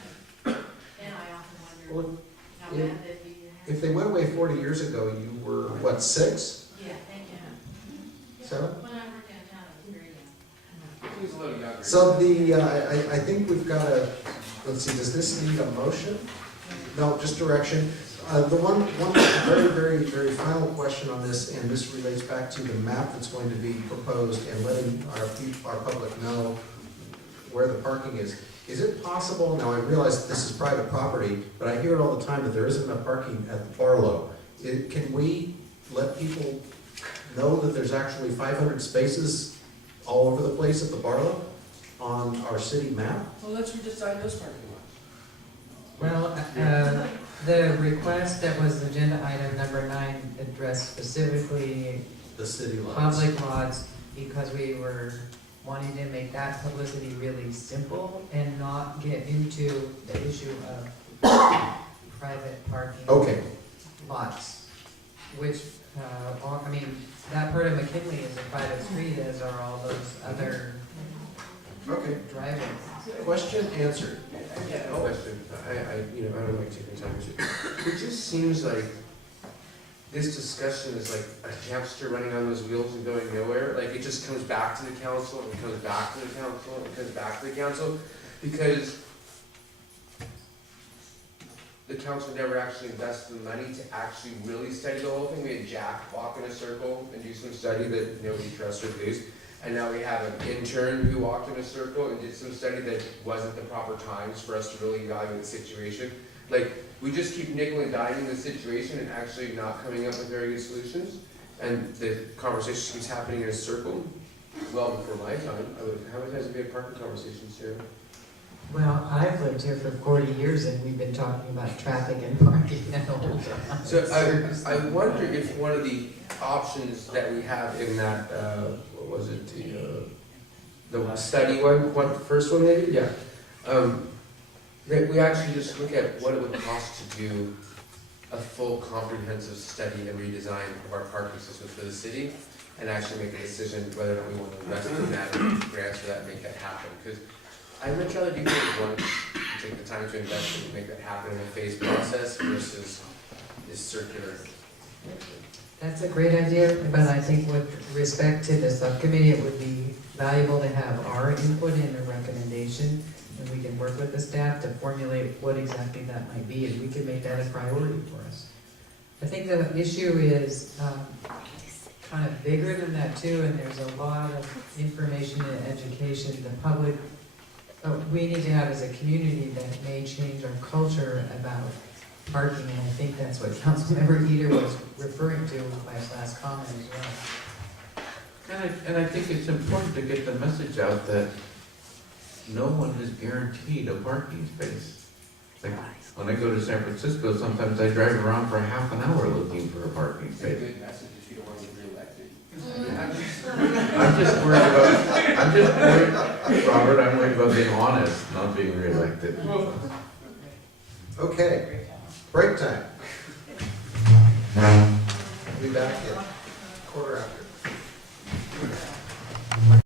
them. And I often wonder Well, how bad that you had. if they went away 40 years ago, you were, what, 6? Yeah, thank you. 7? When I worked downtown, I was very young. He was a little younger. So I think we've got a, let's see, does this need a motion? No, just direction. The one very, very, very final question on this, and this relates back to the map that's going to be proposed and letting our public know where the parking is. Is it possible, now I realize this is private property, but I hear it all the time that there isn't enough parking at the Barlow. Can we let people know that there's actually 500 spaces all over the place at the Barlow on our city map? Well, let's redesign those parking lots. Well, the request that was agenda item number 9 addressed specifically The city lots. public lots, because we were wanting to make that publicity really simple and not get into the issue of private parking Okay, lots, which, I mean, that part of McKinley is a private street, as are all those other okay. driveways. Question answered. Question, I don't like taking time to. It just seems like this discussion is like a hamster running on those wheels and going nowhere. Like it just comes back to the council, and it comes back to the council, and it comes back to the council, because the council never actually invested the money to actually really study the whole thing. We had Jack walk in a circle and do some study that nobody trusts or believes. And now we have an intern who walked in a circle and did some study that wasn't the proper times for us to really evaluate the situation. Like, we just keep nickel and diming the situation and actually not coming up with very good solutions. And the conversation keeps happening in a circle. well before my time. How many times have we had parking conversations here? Well, I've lived here for 40 years and we've been talking about traffic and parking the whole time. So I wonder if one of the options that we have in that, what was it, the study one, what, the first one maybe? Yeah. That we actually just look at what it would cost to do a full comprehensive study and redesign of our parking systems for the city, and actually make a decision whether or not we want to invest in that or grants for that and make that happen. Because I'd much rather do things once and take the time to invest in and make that happen in a phased process versus this circular. That's a great idea, but I think with respect to the subcommittee, it would be valuable to have our input in the recommendation, and we can work with the staff to formulate what exactly that might be, and we can make that a priority for us. I think the issue is kind of bigger than that too, and there's a lot of information and education. The public, we need to have as a community that may change our culture about parking, and I think that's what Councilmember Eater was referring to by his last comment as well. And I think it's important to get the message out that no one is guaranteed a parking space. Like, when I go to San Francisco, sometimes I drive around for half an hour looking for a parking It's a space. good message if you don't want to get reelected. I'm just worried, Robert, I'm worried about being honest, not being reelected. Okay, break time. We'll be back in